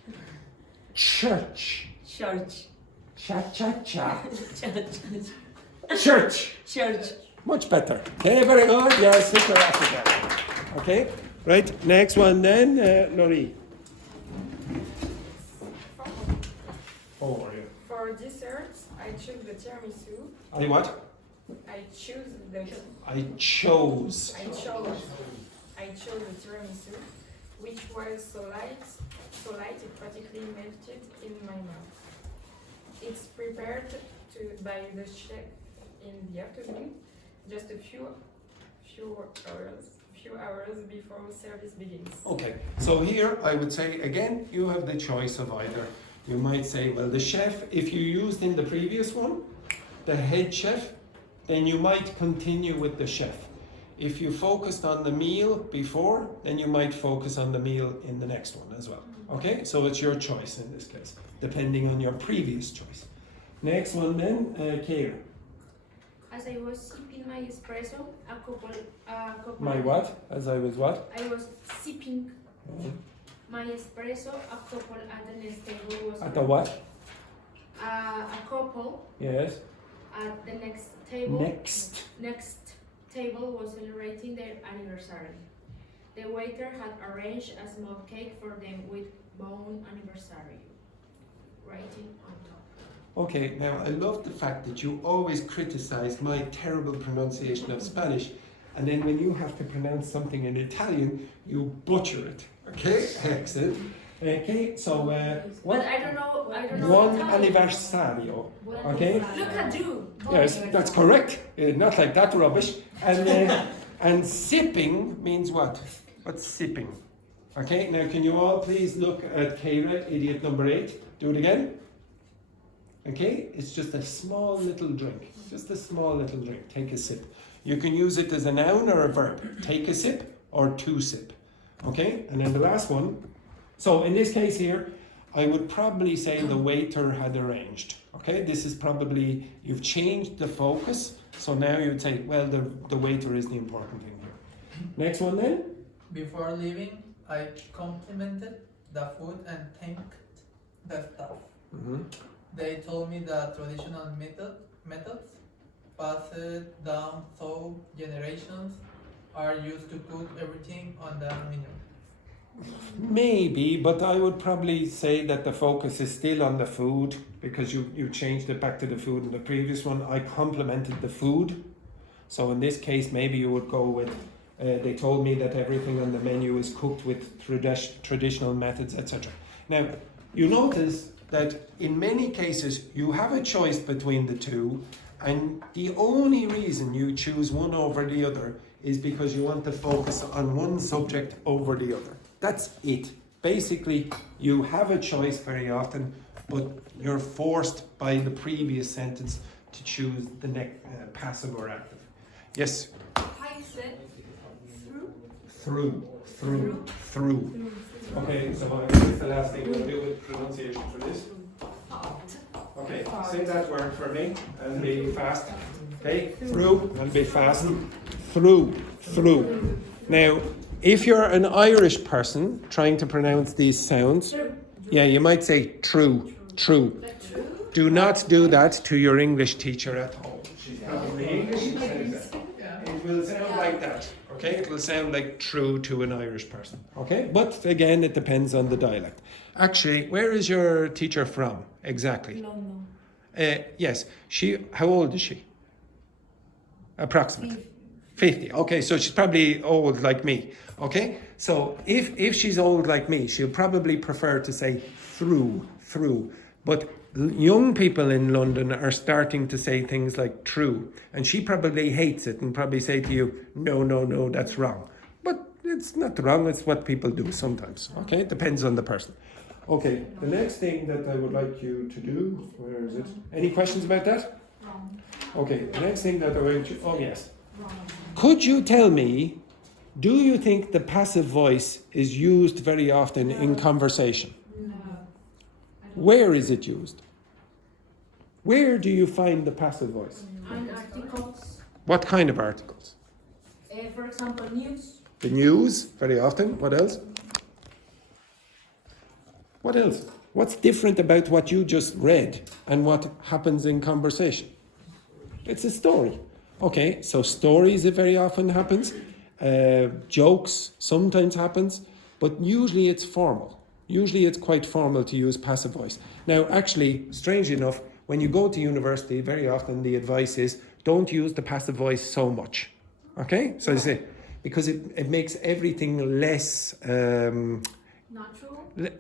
Church. Church. Cha-cha-cha. Church. Church. Church. Much better. Okay, very good. You're super African. Okay, right. Next one then, Laurie. Oh, yeah. For dessert, I choose the tiramisu. I what? I choose the. I chose. I chose the tiramisu, which was so light it practically melted in my mouth. It's prepared by the chef in the afternoon, just a few hours before service begins. Okay, so here I would say again, you have the choice of either. You might say, well, the chef, if you used in the previous one, the head chef, then you might continue with the chef. If you focused on the meal before, then you might focus on the meal in the next one as well. Okay, so it's your choice in this case, depending on your previous choice. Next one then, Keira. As I was sipping my espresso, a couple My what? As I was what? I was sipping my espresso, a couple at the next table was At the what? a couple Yes. at the next table. Next. Table was celebrating their anniversary. The waiter had arranged a small cake for them with bone anniversary writing on top. Okay, now I love the fact that you always criticize my terrible pronunciation of Spanish, and then when you have to pronounce something in Italian, you butcher it. Okay, excellent. Okay, so But I don't know buon Italian. anniversario. Okay. Look at you. Yes, that's correct. Not like that rubbish. And sipping means what? What's sipping? Okay, now can you all please look at Keira, idiot number 8. Do it again. Okay, it's just a small little drink. Just a small little drink. Take a sip. You can use it as a noun or a verb. Take a sip or to sip. Okay, and then the last one. So in this case here, I would probably say the waiter had arranged. Okay, this is probably, you've changed the focus. So now you would say, well, the waiter is the important thing here. Next one then. Before leaving, I complimented the food and thanked the staff. Mm-hmm. They told me that traditional methods passed down through generations are used to put everything on the menu. Maybe, but I would probably say that the focus is still on the food because you changed it back to the food in the previous one. I complimented the food. So in this case, maybe you would go with, they told me that everything on the menu is cooked with traditional methods, etc. Now, you notice that in many cases you have a choice between the two, and the only reason you choose one over the other is because you want to focus on one subject over the other. That's it. Basically, you have a choice very often, but you're forced by the previous sentence to choose the next passive or active. Yes? I said Through. Okay, so that's the last thing we'll do with pronunciation for this. Okay, say that word for me and be fast. Okay, through and be fast. Through. Now, if you're an Irish person trying to pronounce these sounds, yeah, you might say true. Do not do that to your English teacher at home. She's probably English, she says that. It will sound like that, okay? It will sound like true to an Irish person, okay? But again, it depends on the dialect. Actually, where is your teacher from, exactly? London. Yes, how old is she? Approximately. 50. Okay, so she's probably old like me. Okay, so if she's old like me, she'll probably prefer to say through. But young people in London are starting to say things like true, and she probably hates it and probably say to you, no, that's wrong. But it's not wrong, it's what people do sometimes. Okay, it depends on the person. Okay, the next thing that I would like you to do, where is it? Any questions about that? Wrong. Okay, the next thing that I want you, oh yes. Wrong. Could you tell me, do you think the passive voice is used very often in conversation? No. Where is it used? Where do you find the passive voice? And articles, What kind of articles? for example, news. The news, very often. What else? What else? What's different about what you just read and what happens in conversation? It's a story. Okay, so stories, it very often happens. Jokes sometimes happens, but usually it's formal. Usually it's quite formal to use passive voice. Now, actually, strangely enough, when you go to university, very often the advice is don't use the passive voice so much. Okay? So they say, because it makes everything less... Natural.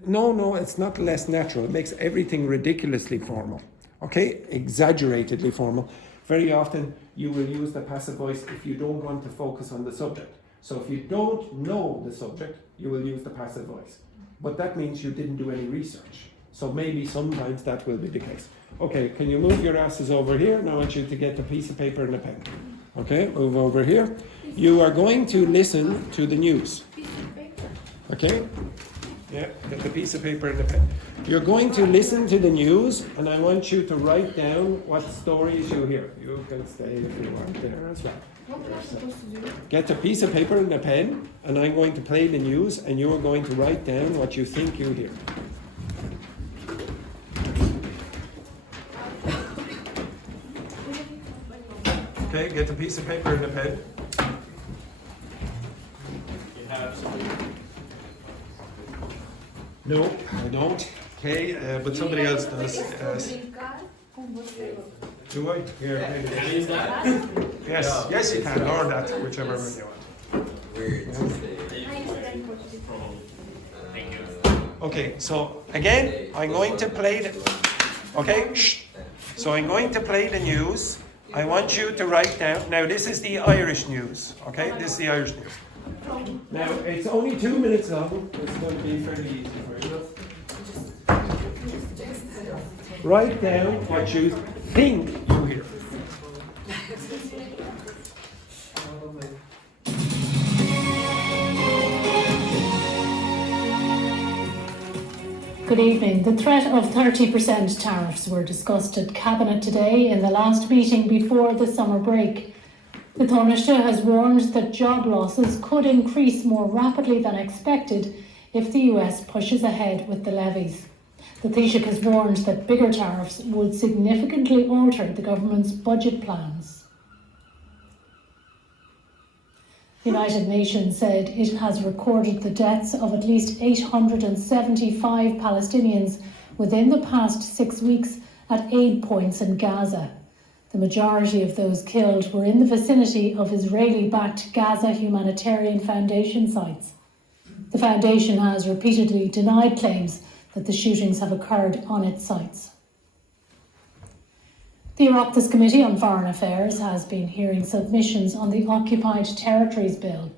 No, it's not less natural. It makes everything ridiculously formal. Okay? Exaggeratedly formal. Very often you will use the passive voice if you don't want to focus on the subject. So if you don't know the subject, you will use the passive voice. But that means you didn't do any research. So maybe sometimes that will be the case. Okay, can you move your asses over here? Now I want you to get a piece of paper and a pen. Okay, move over here. You are going to listen to the news. Okay? Yeah, get the piece of paper and the pen. You're going to listen to the news, and I want you to write down what stories you hear. You can stay if you want there as well. What we are supposed to do? Get a piece of paper and a pen, and I'm going to play the news, and you are going to write down what you think you hear. Okay, get a piece of paper and a pen. You have some. No, I don't. Okay, but somebody else does. Do I? Here, maybe. Can I use that? Yes, yes, you can. Or that, whichever one you want. Weird. Thank you. Okay, so again, I'm going to play the. Okay, shh. So I'm going to play the news. I want you to write down. Now, this is the Irish news. Okay, this is the Irish news. Now, it's only 2 minutes long. It's going to be fairly easy for you. Write down what you think you hear. Good evening. The threat of 30% tariffs were discussed at Cabinet today in the last meeting before the summer break. The Taoiseach has warned that job losses could increase more rapidly than expected if the US pushes ahead with the levies. The Taoiseach has warned that bigger tariffs would significantly alter the government's budget plans. The United Nations said it has recorded the deaths of at least 875 Palestinians within the past 6 weeks at aid points in Gaza. The majority of those killed were in the vicinity of Israeli-backed Gaza Humanitarian Foundation sites. The foundation has repeatedly denied claims that the shootings have occurred on its sites. The Oireachtas Committee on Foreign Affairs has been hearing submissions on the Occupied Territories Bill.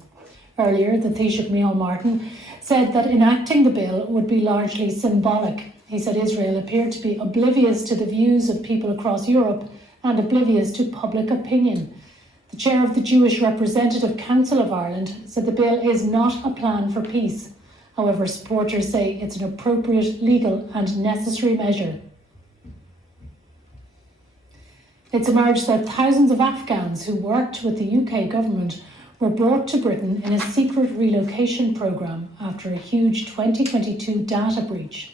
Earlier, the Taoiseach Micheál Martin said that enacting the bill would be largely symbolic. He said Israel appeared to be oblivious to the views of people across Europe and oblivious to public opinion. The chair of the Jewish Representative Council of Ireland said the bill is not a plan for peace. However, supporters say it's an appropriate, legal and necessary measure. It's emerged that thousands of Afghans who worked with the UK government were brought to Britain in a secret relocation programme after a huge 2022 data breach.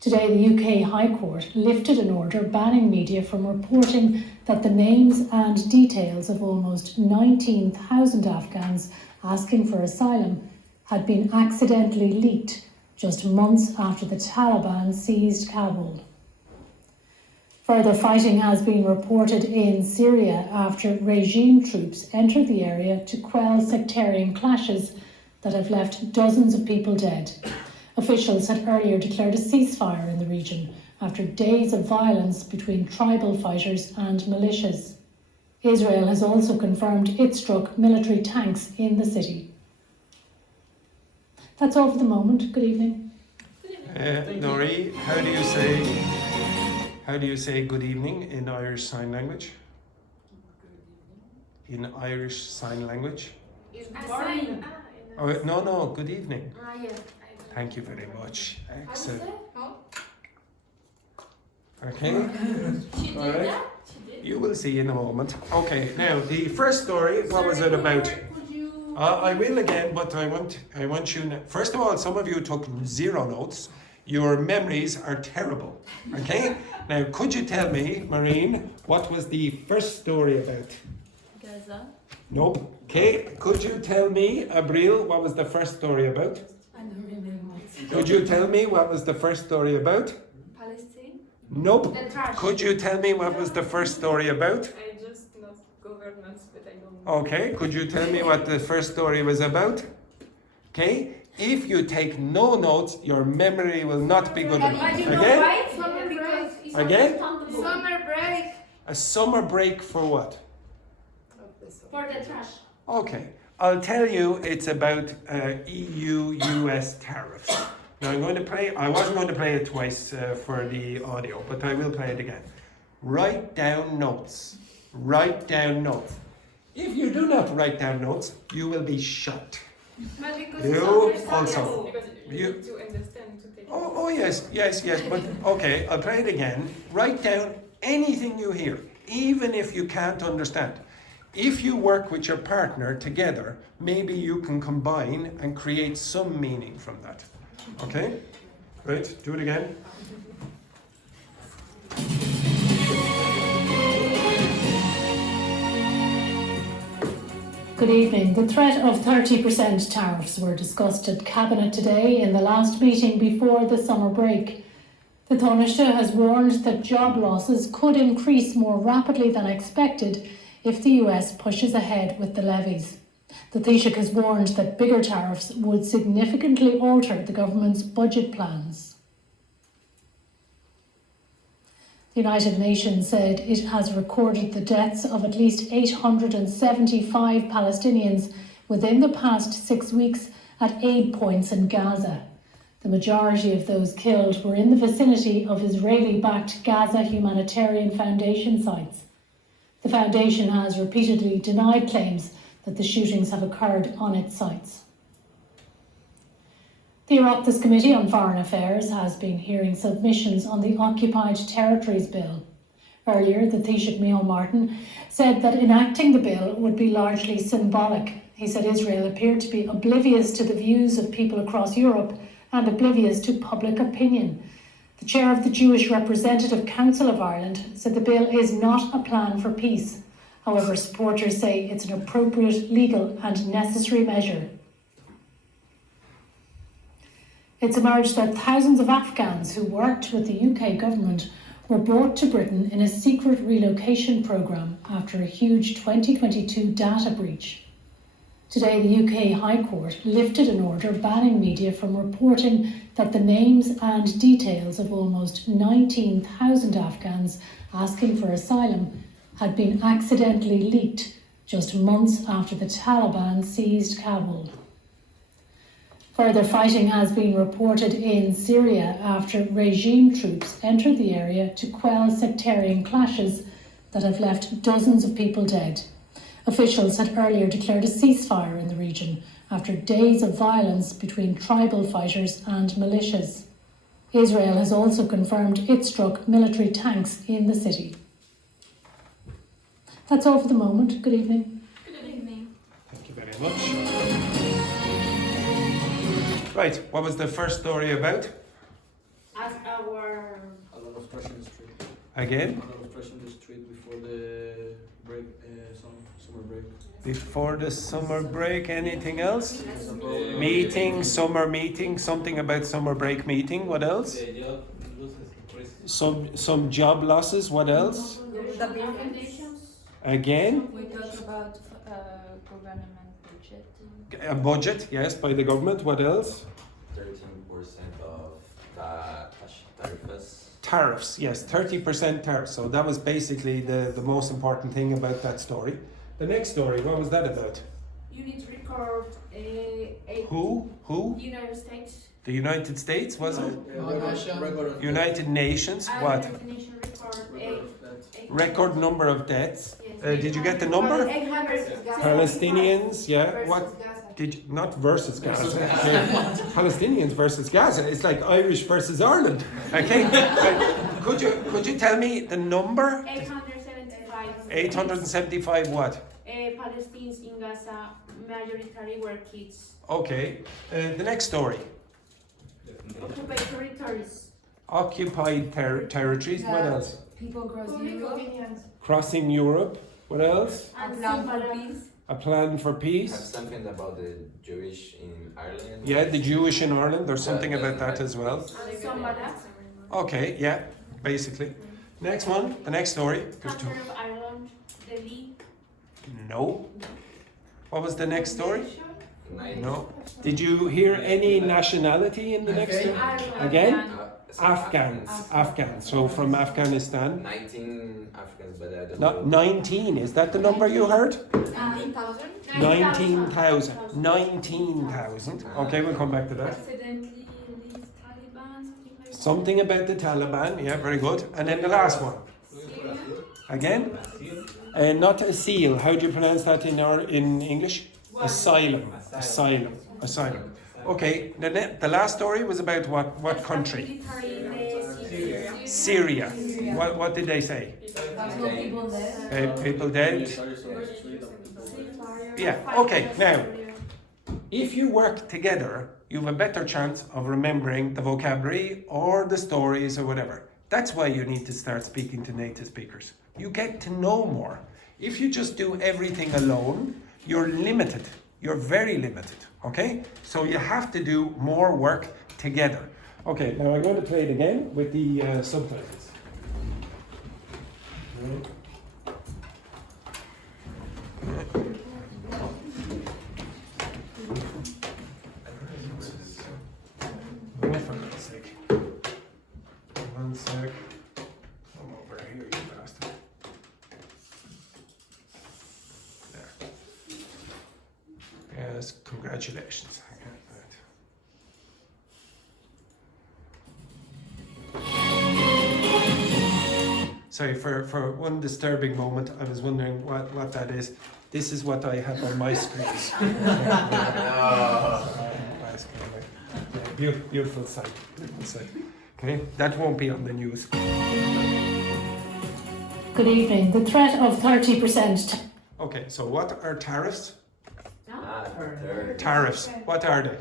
Today, the UK High Court lifted an order banning media from reporting that the names and details of almost 19,000 Afghans asking for asylum had been accidentally leaked just months after the Taliban seized Kabul. Further fighting has been reported in Syria after regime troops entered the area to quell sectarian clashes that have left dozens of people dead. Officials had earlier declared a ceasefire in the region after days of violence between tribal fighters and militias. Israel has also confirmed it struck military tanks in the city. That's all for the moment. Good evening. Laurie, how do you say good evening in Irish Sign Language? In Irish Sign Language? It's A morning. sign. Oh, no, good evening. Yeah. Thank you very much. Excellent. Oh, Okay, She did All right. that? She did? you will see in a moment. Okay, now the first story, what was it about? Could you... I will again, but I want you. First of all, some of you took 0 notes. Your memories are terrible. Okay. Now, could you tell me, Maureen, what was the first story about? Gaza. Nope. Okay. Could you tell me, Abril, what was the first story about? I don't remember. Could you tell me what was the first story about? Palestine. Nope. The trash. Could you tell me what was the first story about? I just know governments, but I don't know. Okay. Could you tell me what the first story was about? Okay. If you take no notes, your memory will not be good enough. But you know Again? why? Summer break. It's Again? understandable. Summer break. A summer break for what? For the trash. Okay. I'll tell you it's about EU-US tariffs. Now I wasn't going to play it twice for the audio, but I will play it again. Write down notes. Write down notes. If you do not write down notes, you will be shot. But because You it's also. Because you You- need to understand to take Oh yes, but okay, I'll play it again. Write down anything you hear, even if you can't understand. If you work with your partner together, maybe you can combine and create some meaning from that. Okay? Right, do it again. Good evening. The threat of 30% tariffs were discussed at Cabinet today in the last meeting before the summer break. The Taoiseach has warned that job losses could increase more rapidly than expected if the US pushes ahead with the levies. The Taoiseach has warned that bigger tariffs would significantly alter the government's budget plans. The United Nations said it has recorded the deaths of at least 875 Palestinians within the past 6 weeks at aid points in Gaza. The majority of those killed were in the vicinity of Israeli-backed Gaza Humanitarian Foundation sites. The foundation has repeatedly denied claims that the shootings have occurred on its sites. The Oireachtas Committee on Foreign Affairs has been hearing submissions on the Occupied Territories Bill. Earlier, the Taoiseach Micheál Martin said that enacting the bill would be largely symbolic. He said Israel appeared to be oblivious to the views of people across Europe and oblivious to public opinion. The chair of the Jewish Representative Council of Ireland said the bill is not a plan for peace. However, supporters say it's an appropriate, legal and necessary measure. It's emerged that thousands of Afghans who worked with the UK government were brought to Britain in a secret relocation programme after a huge 2022 data breach. Today, the UK High Court lifted an order banning media from reporting that the names and details of almost 19,000 Afghans asking for asylum had been accidentally leaked just months after the Taliban seized Kabul. Further fighting has been reported in Syria after regime troops entered the area to quell sectarian clashes that have left dozens of people dead. Officials had earlier declared a ceasefire in the region after days of violence between tribal fighters and militias. Israel has also confirmed it struck military tanks in the city. That's all for the moment. Good evening. Good evening. Thank you very much. Right, what was the first story about? As our... A lot of trash in the street. Again? A lot of trash in the street before the break, summer break. Before the summer break, anything else? For example, Meeting, summer meeting, something about summer break meeting, what else? the job losses increase. Some job losses, what else? The Recommendations? Again? We talked about government budget. A budget, yes, by the government, what else? 13% of the tariffs. Tariffs, yes, 30% tariffs. So that was basically the most important thing about that story. The next story, what was that about? You need to record a Who? United States. The United States, was it? Record. United Nations, what? Definition record Record number of deaths. Yes. Did you get the number? 800 Gaza. Palestinians, yeah. Versus What? Gaza. Did you, not versus Gaza. Okay. Palestinians versus Gaza. It's like Irish versus Ireland. Okay. Could you tell me the number? 875. 875 what? Palestinians in Gaza, majority were kids. Okay. The next story. Occupied territories. Occupied territories. What else? People across Europe. Crossing Europe. What else? A plan for peace. A plan for I have peace. something about the Jewish in Ireland. Yeah, the Jewish in Ireland. There's something about that as well. And Somala. Okay, yeah, basically. Next one, the next story. There's two. Capital of Ireland, Delhi. No. What was the next story? Nine. No. Did you hear any nationality in the next story? Again? Afghans. Afghans. So from Afghanistan. 19 Africans, but I don't Not know. 19. Is that the number you heard? 19,000. 19,000. 19,000. Okay, we'll come back to that. Accidentally leave Taliban, something like that. Something about the Taliban. Yeah, very good. And then the last one. Again? Not a seal. How do you pronounce that in English? Asylum. Asylum. Asylum. Okay, the last story was about what country? Syria. What did they say? People there. People dead. Yeah, okay, now, if you work together, you have a better chance of remembering the vocabulary or the stories or whatever. That's why you need to start speaking to native speakers. You get to know more. If you just do everything alone, you're limited. You're very limited, okay? So you have to do more work together. Okay, now I'm going to play it again with the subtitles. One sec. Come over here, you bastard. There. Yes, congratulations. I got that. Sorry, for one disturbing moment, I was wondering what that is. This is what I have on my screen. Beautiful sight. Beautiful sight. Okay, that won't be on the news. Good evening. The threat of 30%. Okay, so what are tariffs? Third. Tariffs. What are they?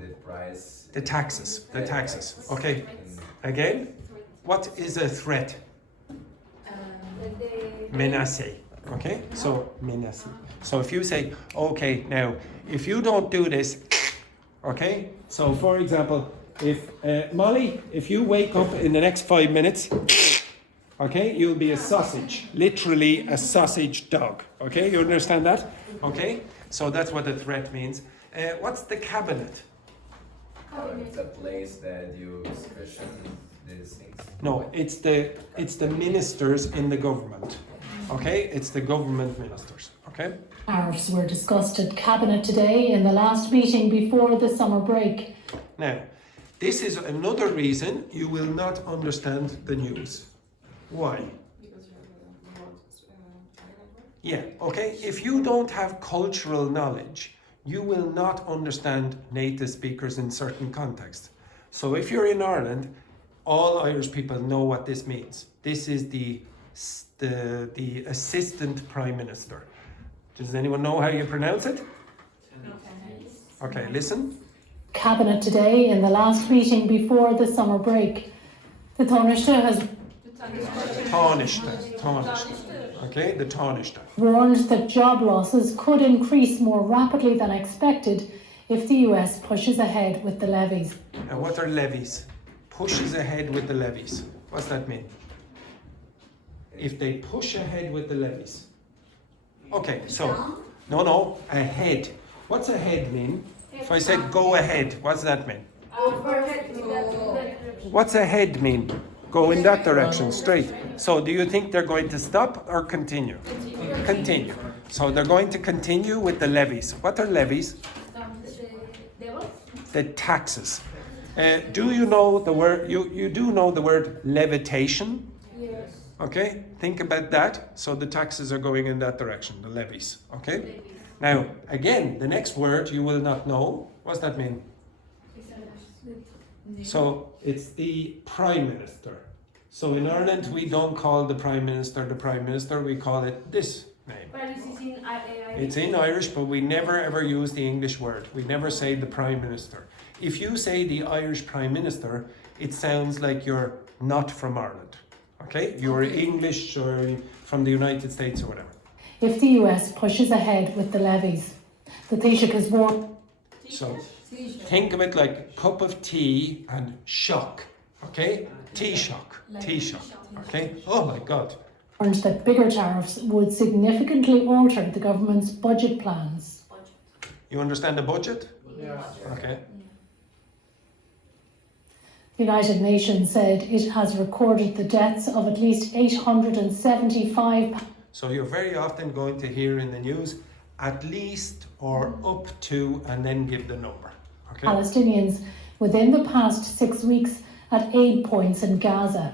The price. The taxes. The taxes. Okay. Again, what is a threat? Menace. Okay, so menace. So if you say, okay, now if you don't do this, okay. So for example, if Molly, if you wake up in the next 5 minutes, okay, you'll be a sausage, literally a sausage dog. Okay, you understand that? Okay, so that's what the threat means. What's the cabinet? It's a place that you discussion these things. No, it's the ministers in the government. Okay, it's the government ministers. Okay. Tariffs were discussed at Cabinet today in the last meeting before the summer break. Now, this is another reason you will not understand the news. Why? Yeah, okay. If you don't have cultural knowledge, you will not understand native speakers in certain contexts. So if you're in Ireland, all Irish people know what this means. This is the assistant prime minister. Does anyone know how you pronounce it? Okay, listen. Cabinet today in the last meeting before the summer break. The Taoiseach has Taoiseach. Okay, the Taoiseach. warned that job losses could increase more rapidly than expected if the US pushes ahead with the levies. And what are levies? Pushes ahead with the levies. What's that mean? If they push ahead with the levies. Okay, so, no, ahead. What's ahead mean? If I said go ahead, what's that mean? What's ahead mean? Go in that direction, straight. So do you think they're going to stop or continue? Continue. So they're going to continue with the levies. What are levies? the taxes. Do you know the word, you do know the word levitation? Yes. Okay, think about that. So the taxes are going in that direction, the levies. Okay? Now, again, the next word you will not know. What's that mean? So it's the Prime Minister. So in Ireland, we don't call the Prime Minister, we call it this name. But this is in It's in Irish, but we never ever use the English word. We never say the Prime Minister. If you say the Irish Prime Minister, it sounds like you're not from Ireland. Okay? You're English or from the United States or whatever. If the US pushes ahead with the levies, the Taoiseach has warned. So think of it like cup of tea and shock. Okay? Tea shock. Tea shock. Okay? Oh my God. That bigger tariffs would significantly alter the government's budget plans. You understand the budget? Yeah. Okay. The United Nations said it has recorded the deaths of at least 875. So you're very often going to hear in the news at least or up to and then give the number. Okay? Palestinians within the past 6 weeks at aid points in Gaza.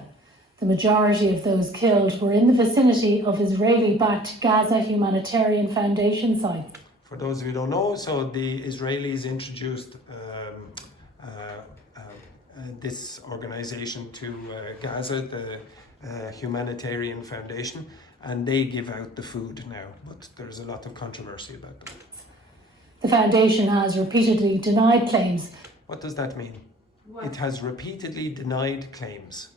The majority of those killed were in the vicinity of Israeli-backed Gaza Humanitarian Foundation sites. For those of you who don't know, so the Israelis introduced this organization to Gaza, the Humanitarian Foundation, and they give out the food now, but there's a lot of controversy about that. The foundation has repeatedly denied claims. What does that mean? It has repeatedly denied claims.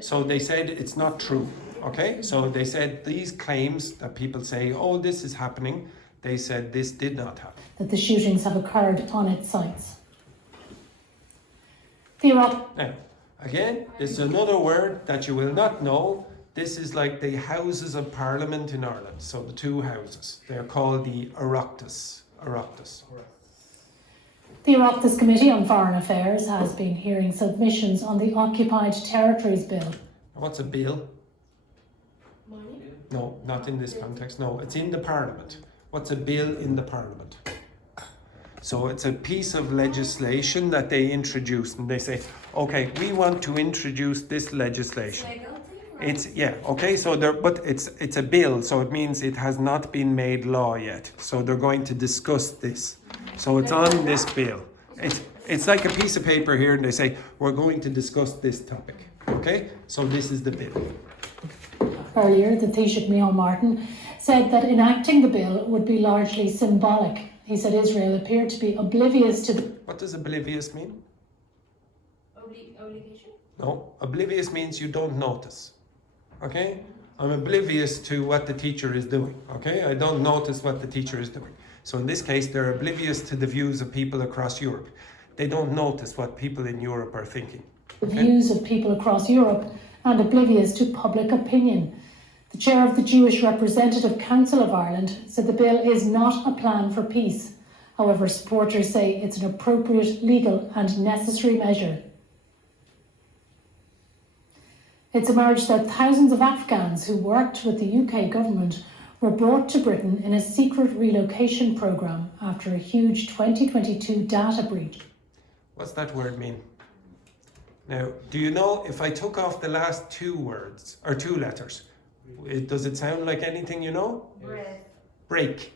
So they said it's not true, okay? So they said these claims that people say, oh, this is happening, they said this did not happen. That the shootings have occurred on its sites. The Iraq. Now, again, this is another word that you will not know. This is like the Houses of Parliament in Ireland. So the two houses. They're called the Oireachtas. Oireachtas. The Oireachtas Committee on Foreign Affairs has been hearing submissions on the Occupied Territories Bill. What's a bill? Money? No, not in this context. No, it's in the Parliament. What's a bill in the Parliament? So it's a piece of legislation that they introduce, and they say, okay, we want to introduce this legislation. It's okay. So but it's a bill, so it means it has not been made law yet. So they're going to discuss this. So it's on this bill. It's like a piece of paper here, and they say we're going to discuss this topic. Okay, so this is the bill. Earlier, the Taoiseach Micheál Martin said that enacting the bill would be largely symbolic. He said Israel appeared to be oblivious to the... What does oblivious mean? Obligation? No, oblivious means you don't notice. Okay? I'm oblivious to what the teacher is doing. Okay? I don't notice what the teacher is doing. So in this case, they're oblivious to the views of people across Europe. They don't notice what people in Europe are thinking. The views of people across Europe and oblivious to public opinion. The chair of the Jewish Representative Council of Ireland said the bill is not a plan for peace. However, supporters say it's an appropriate, legal and necessary measure. It's emerged that thousands of Afghans who worked with the UK government were brought to Britain in a secret relocation programme after a huge 2022 data breach. What's that word mean? Now, do you know if I took off the last two words, or two letters, does it sound like anything you know? Break.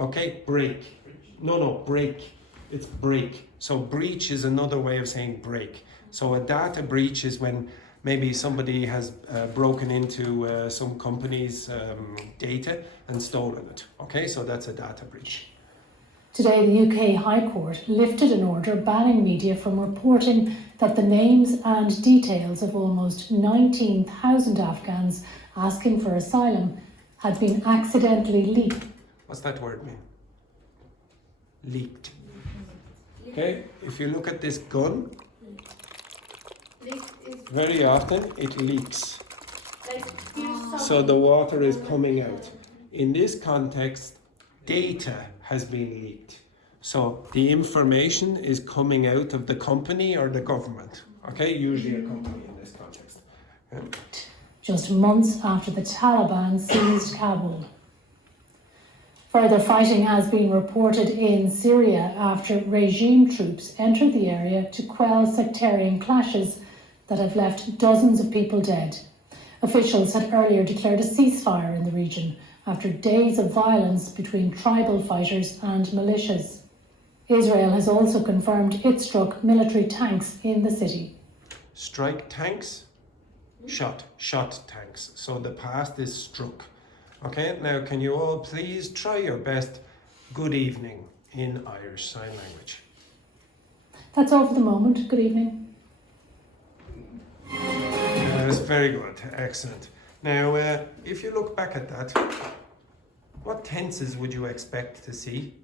Okay, break. No, break. It's break. So breach is another way of saying break. So a data breach is when maybe somebody has broken into some company's data and stolen it. Okay, so that's a data breach. Today, the UK High Court lifted an order banning media from reporting that the names and details of almost 19,000 Afghans asking for asylum had been accidentally leaked. What's that word mean? Leaked. Okay, if you look at this gun, very often it leaks. So the water is coming out. In this context, data has been leaked. So the information is coming out of the company or the government. Okay, usually a company in this context. Yeah. Just months after the Taliban seized Kabul. Further fighting has been reported in Syria after regime troops entered the area to quell sectarian clashes that have left dozens of people dead. Officials had earlier declared a ceasefire in the region after days of violence between tribal fighters and militias. Israel has also confirmed it struck military tanks in the city. Strike tanks? Shot tanks. So the past is struck. Okay, now can you all please try your best good evening in Irish Sign Language? That's all for the moment. Good evening. That's very good, excellent. Now, if you look back at that, what tenses would you expect to see?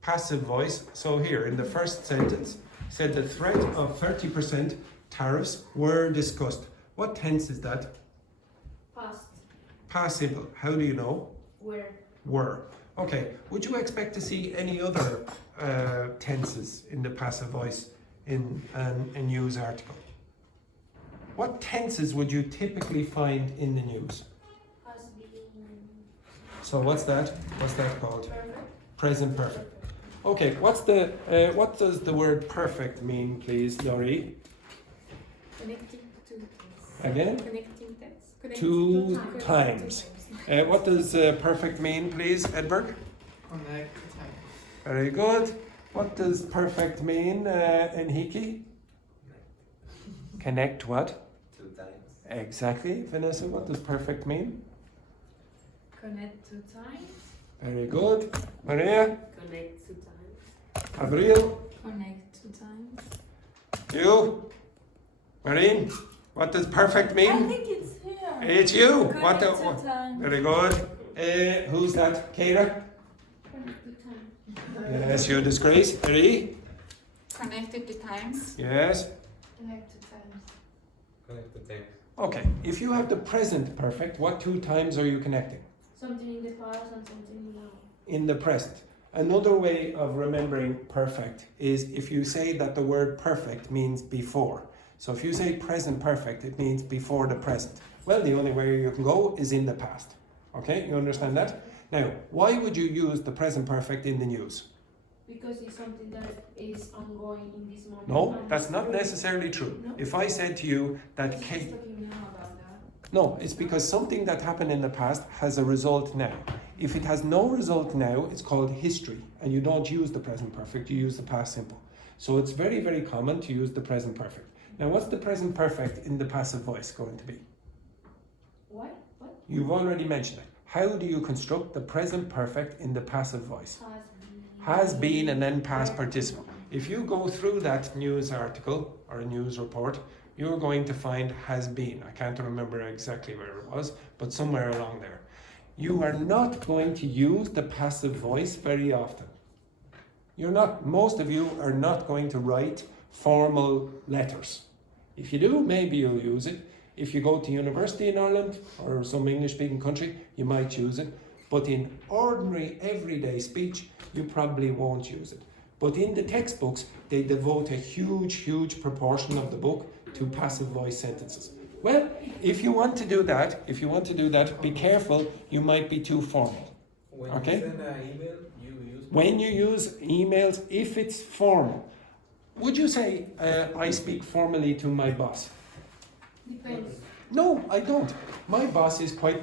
Passive voice. So here, in the first sentence, said the threat of 30% tariffs were discussed. What tense is that? Past. Participle. How do you know? Where. Were. Okay. Would you expect to see any other tenses in the passive voice in a news article? What tenses would you typically find in the news? Has been. So what's that? What's that called? Perfect. Present perfect. Okay. What does the word perfect mean, please, Laurie? Connecting to Again? connecting text. Two times. What does perfect mean, please, Edberg? Connect to time. Very good. What does perfect mean, Enrique? Connect what? 2 times. Exactly. Vanessa, what does perfect mean? Connect 2 times. Very good. Maria? Connect 2 times. Avril? Connect 2 times. You? Marine? What does perfect mean? I think it's here. It's you. Connect 2 times. Very good. Who's that? Keira? Connect 2 times. Yes, you're disgrace. Marie? Connected 2 times. Yes. Connect 2 times. Connect the times. Okay. If you have the present perfect, what 2 times are you connecting? Something in the past and something now. In the present. Another way of remembering perfect is if you say that the word perfect means before. So if you say present perfect, it means before the present. Well, the only way you can go is in the past. Okay, you understand that? Now, why would you use the present perfect in the news? Because it's something that is ongoing in this moment. No, and that's not history. necessarily true. No? If I said to you that He's Kate... talking now about that. No, it's because something that happened in the past has a result now. If it has no result now, it's called history. And you don't use the present perfect, you use the past simple. So it's very, very common to use the present perfect. Now, what's the present perfect in the passive voice going to be? What? You've already mentioned it. How do you construct the present perfect in the passive voice? Has been and then past participle. If you go through that news article or a news report, you're going to find has been. I can't remember exactly where it was, but somewhere along there. You are not going to use the passive voice very often. Most of you are not going to write formal letters. If you do, maybe you'll use it. If you go to university in Ireland or some English-speaking country, you might use it. But in ordinary, everyday speech, you probably won't use it. But in the textbooks, they devote a huge, huge proportion of the book to passive voice sentences. Well, if you want to do that, be careful, you might be too formal. When Okay? you send an email, you use... When you use emails, if it's formal, would you say, I speak formally to my boss? Depends. No, I don't. My boss is quite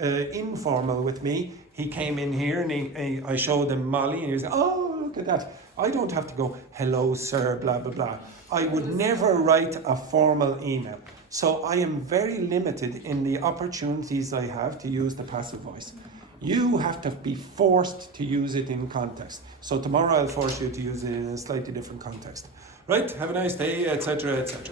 informal with me. He came in here and I showed him Molly and he was like, oh, look at that. I don't have to go, hello, sir, blah, blah, blah. I would never write a formal email. So I am very limited in the opportunities I have to use the passive voice. You have to be forced to use it in context. So tomorrow I'll force you to use it in a slightly different context. Right? Have a nice day, etc., etc.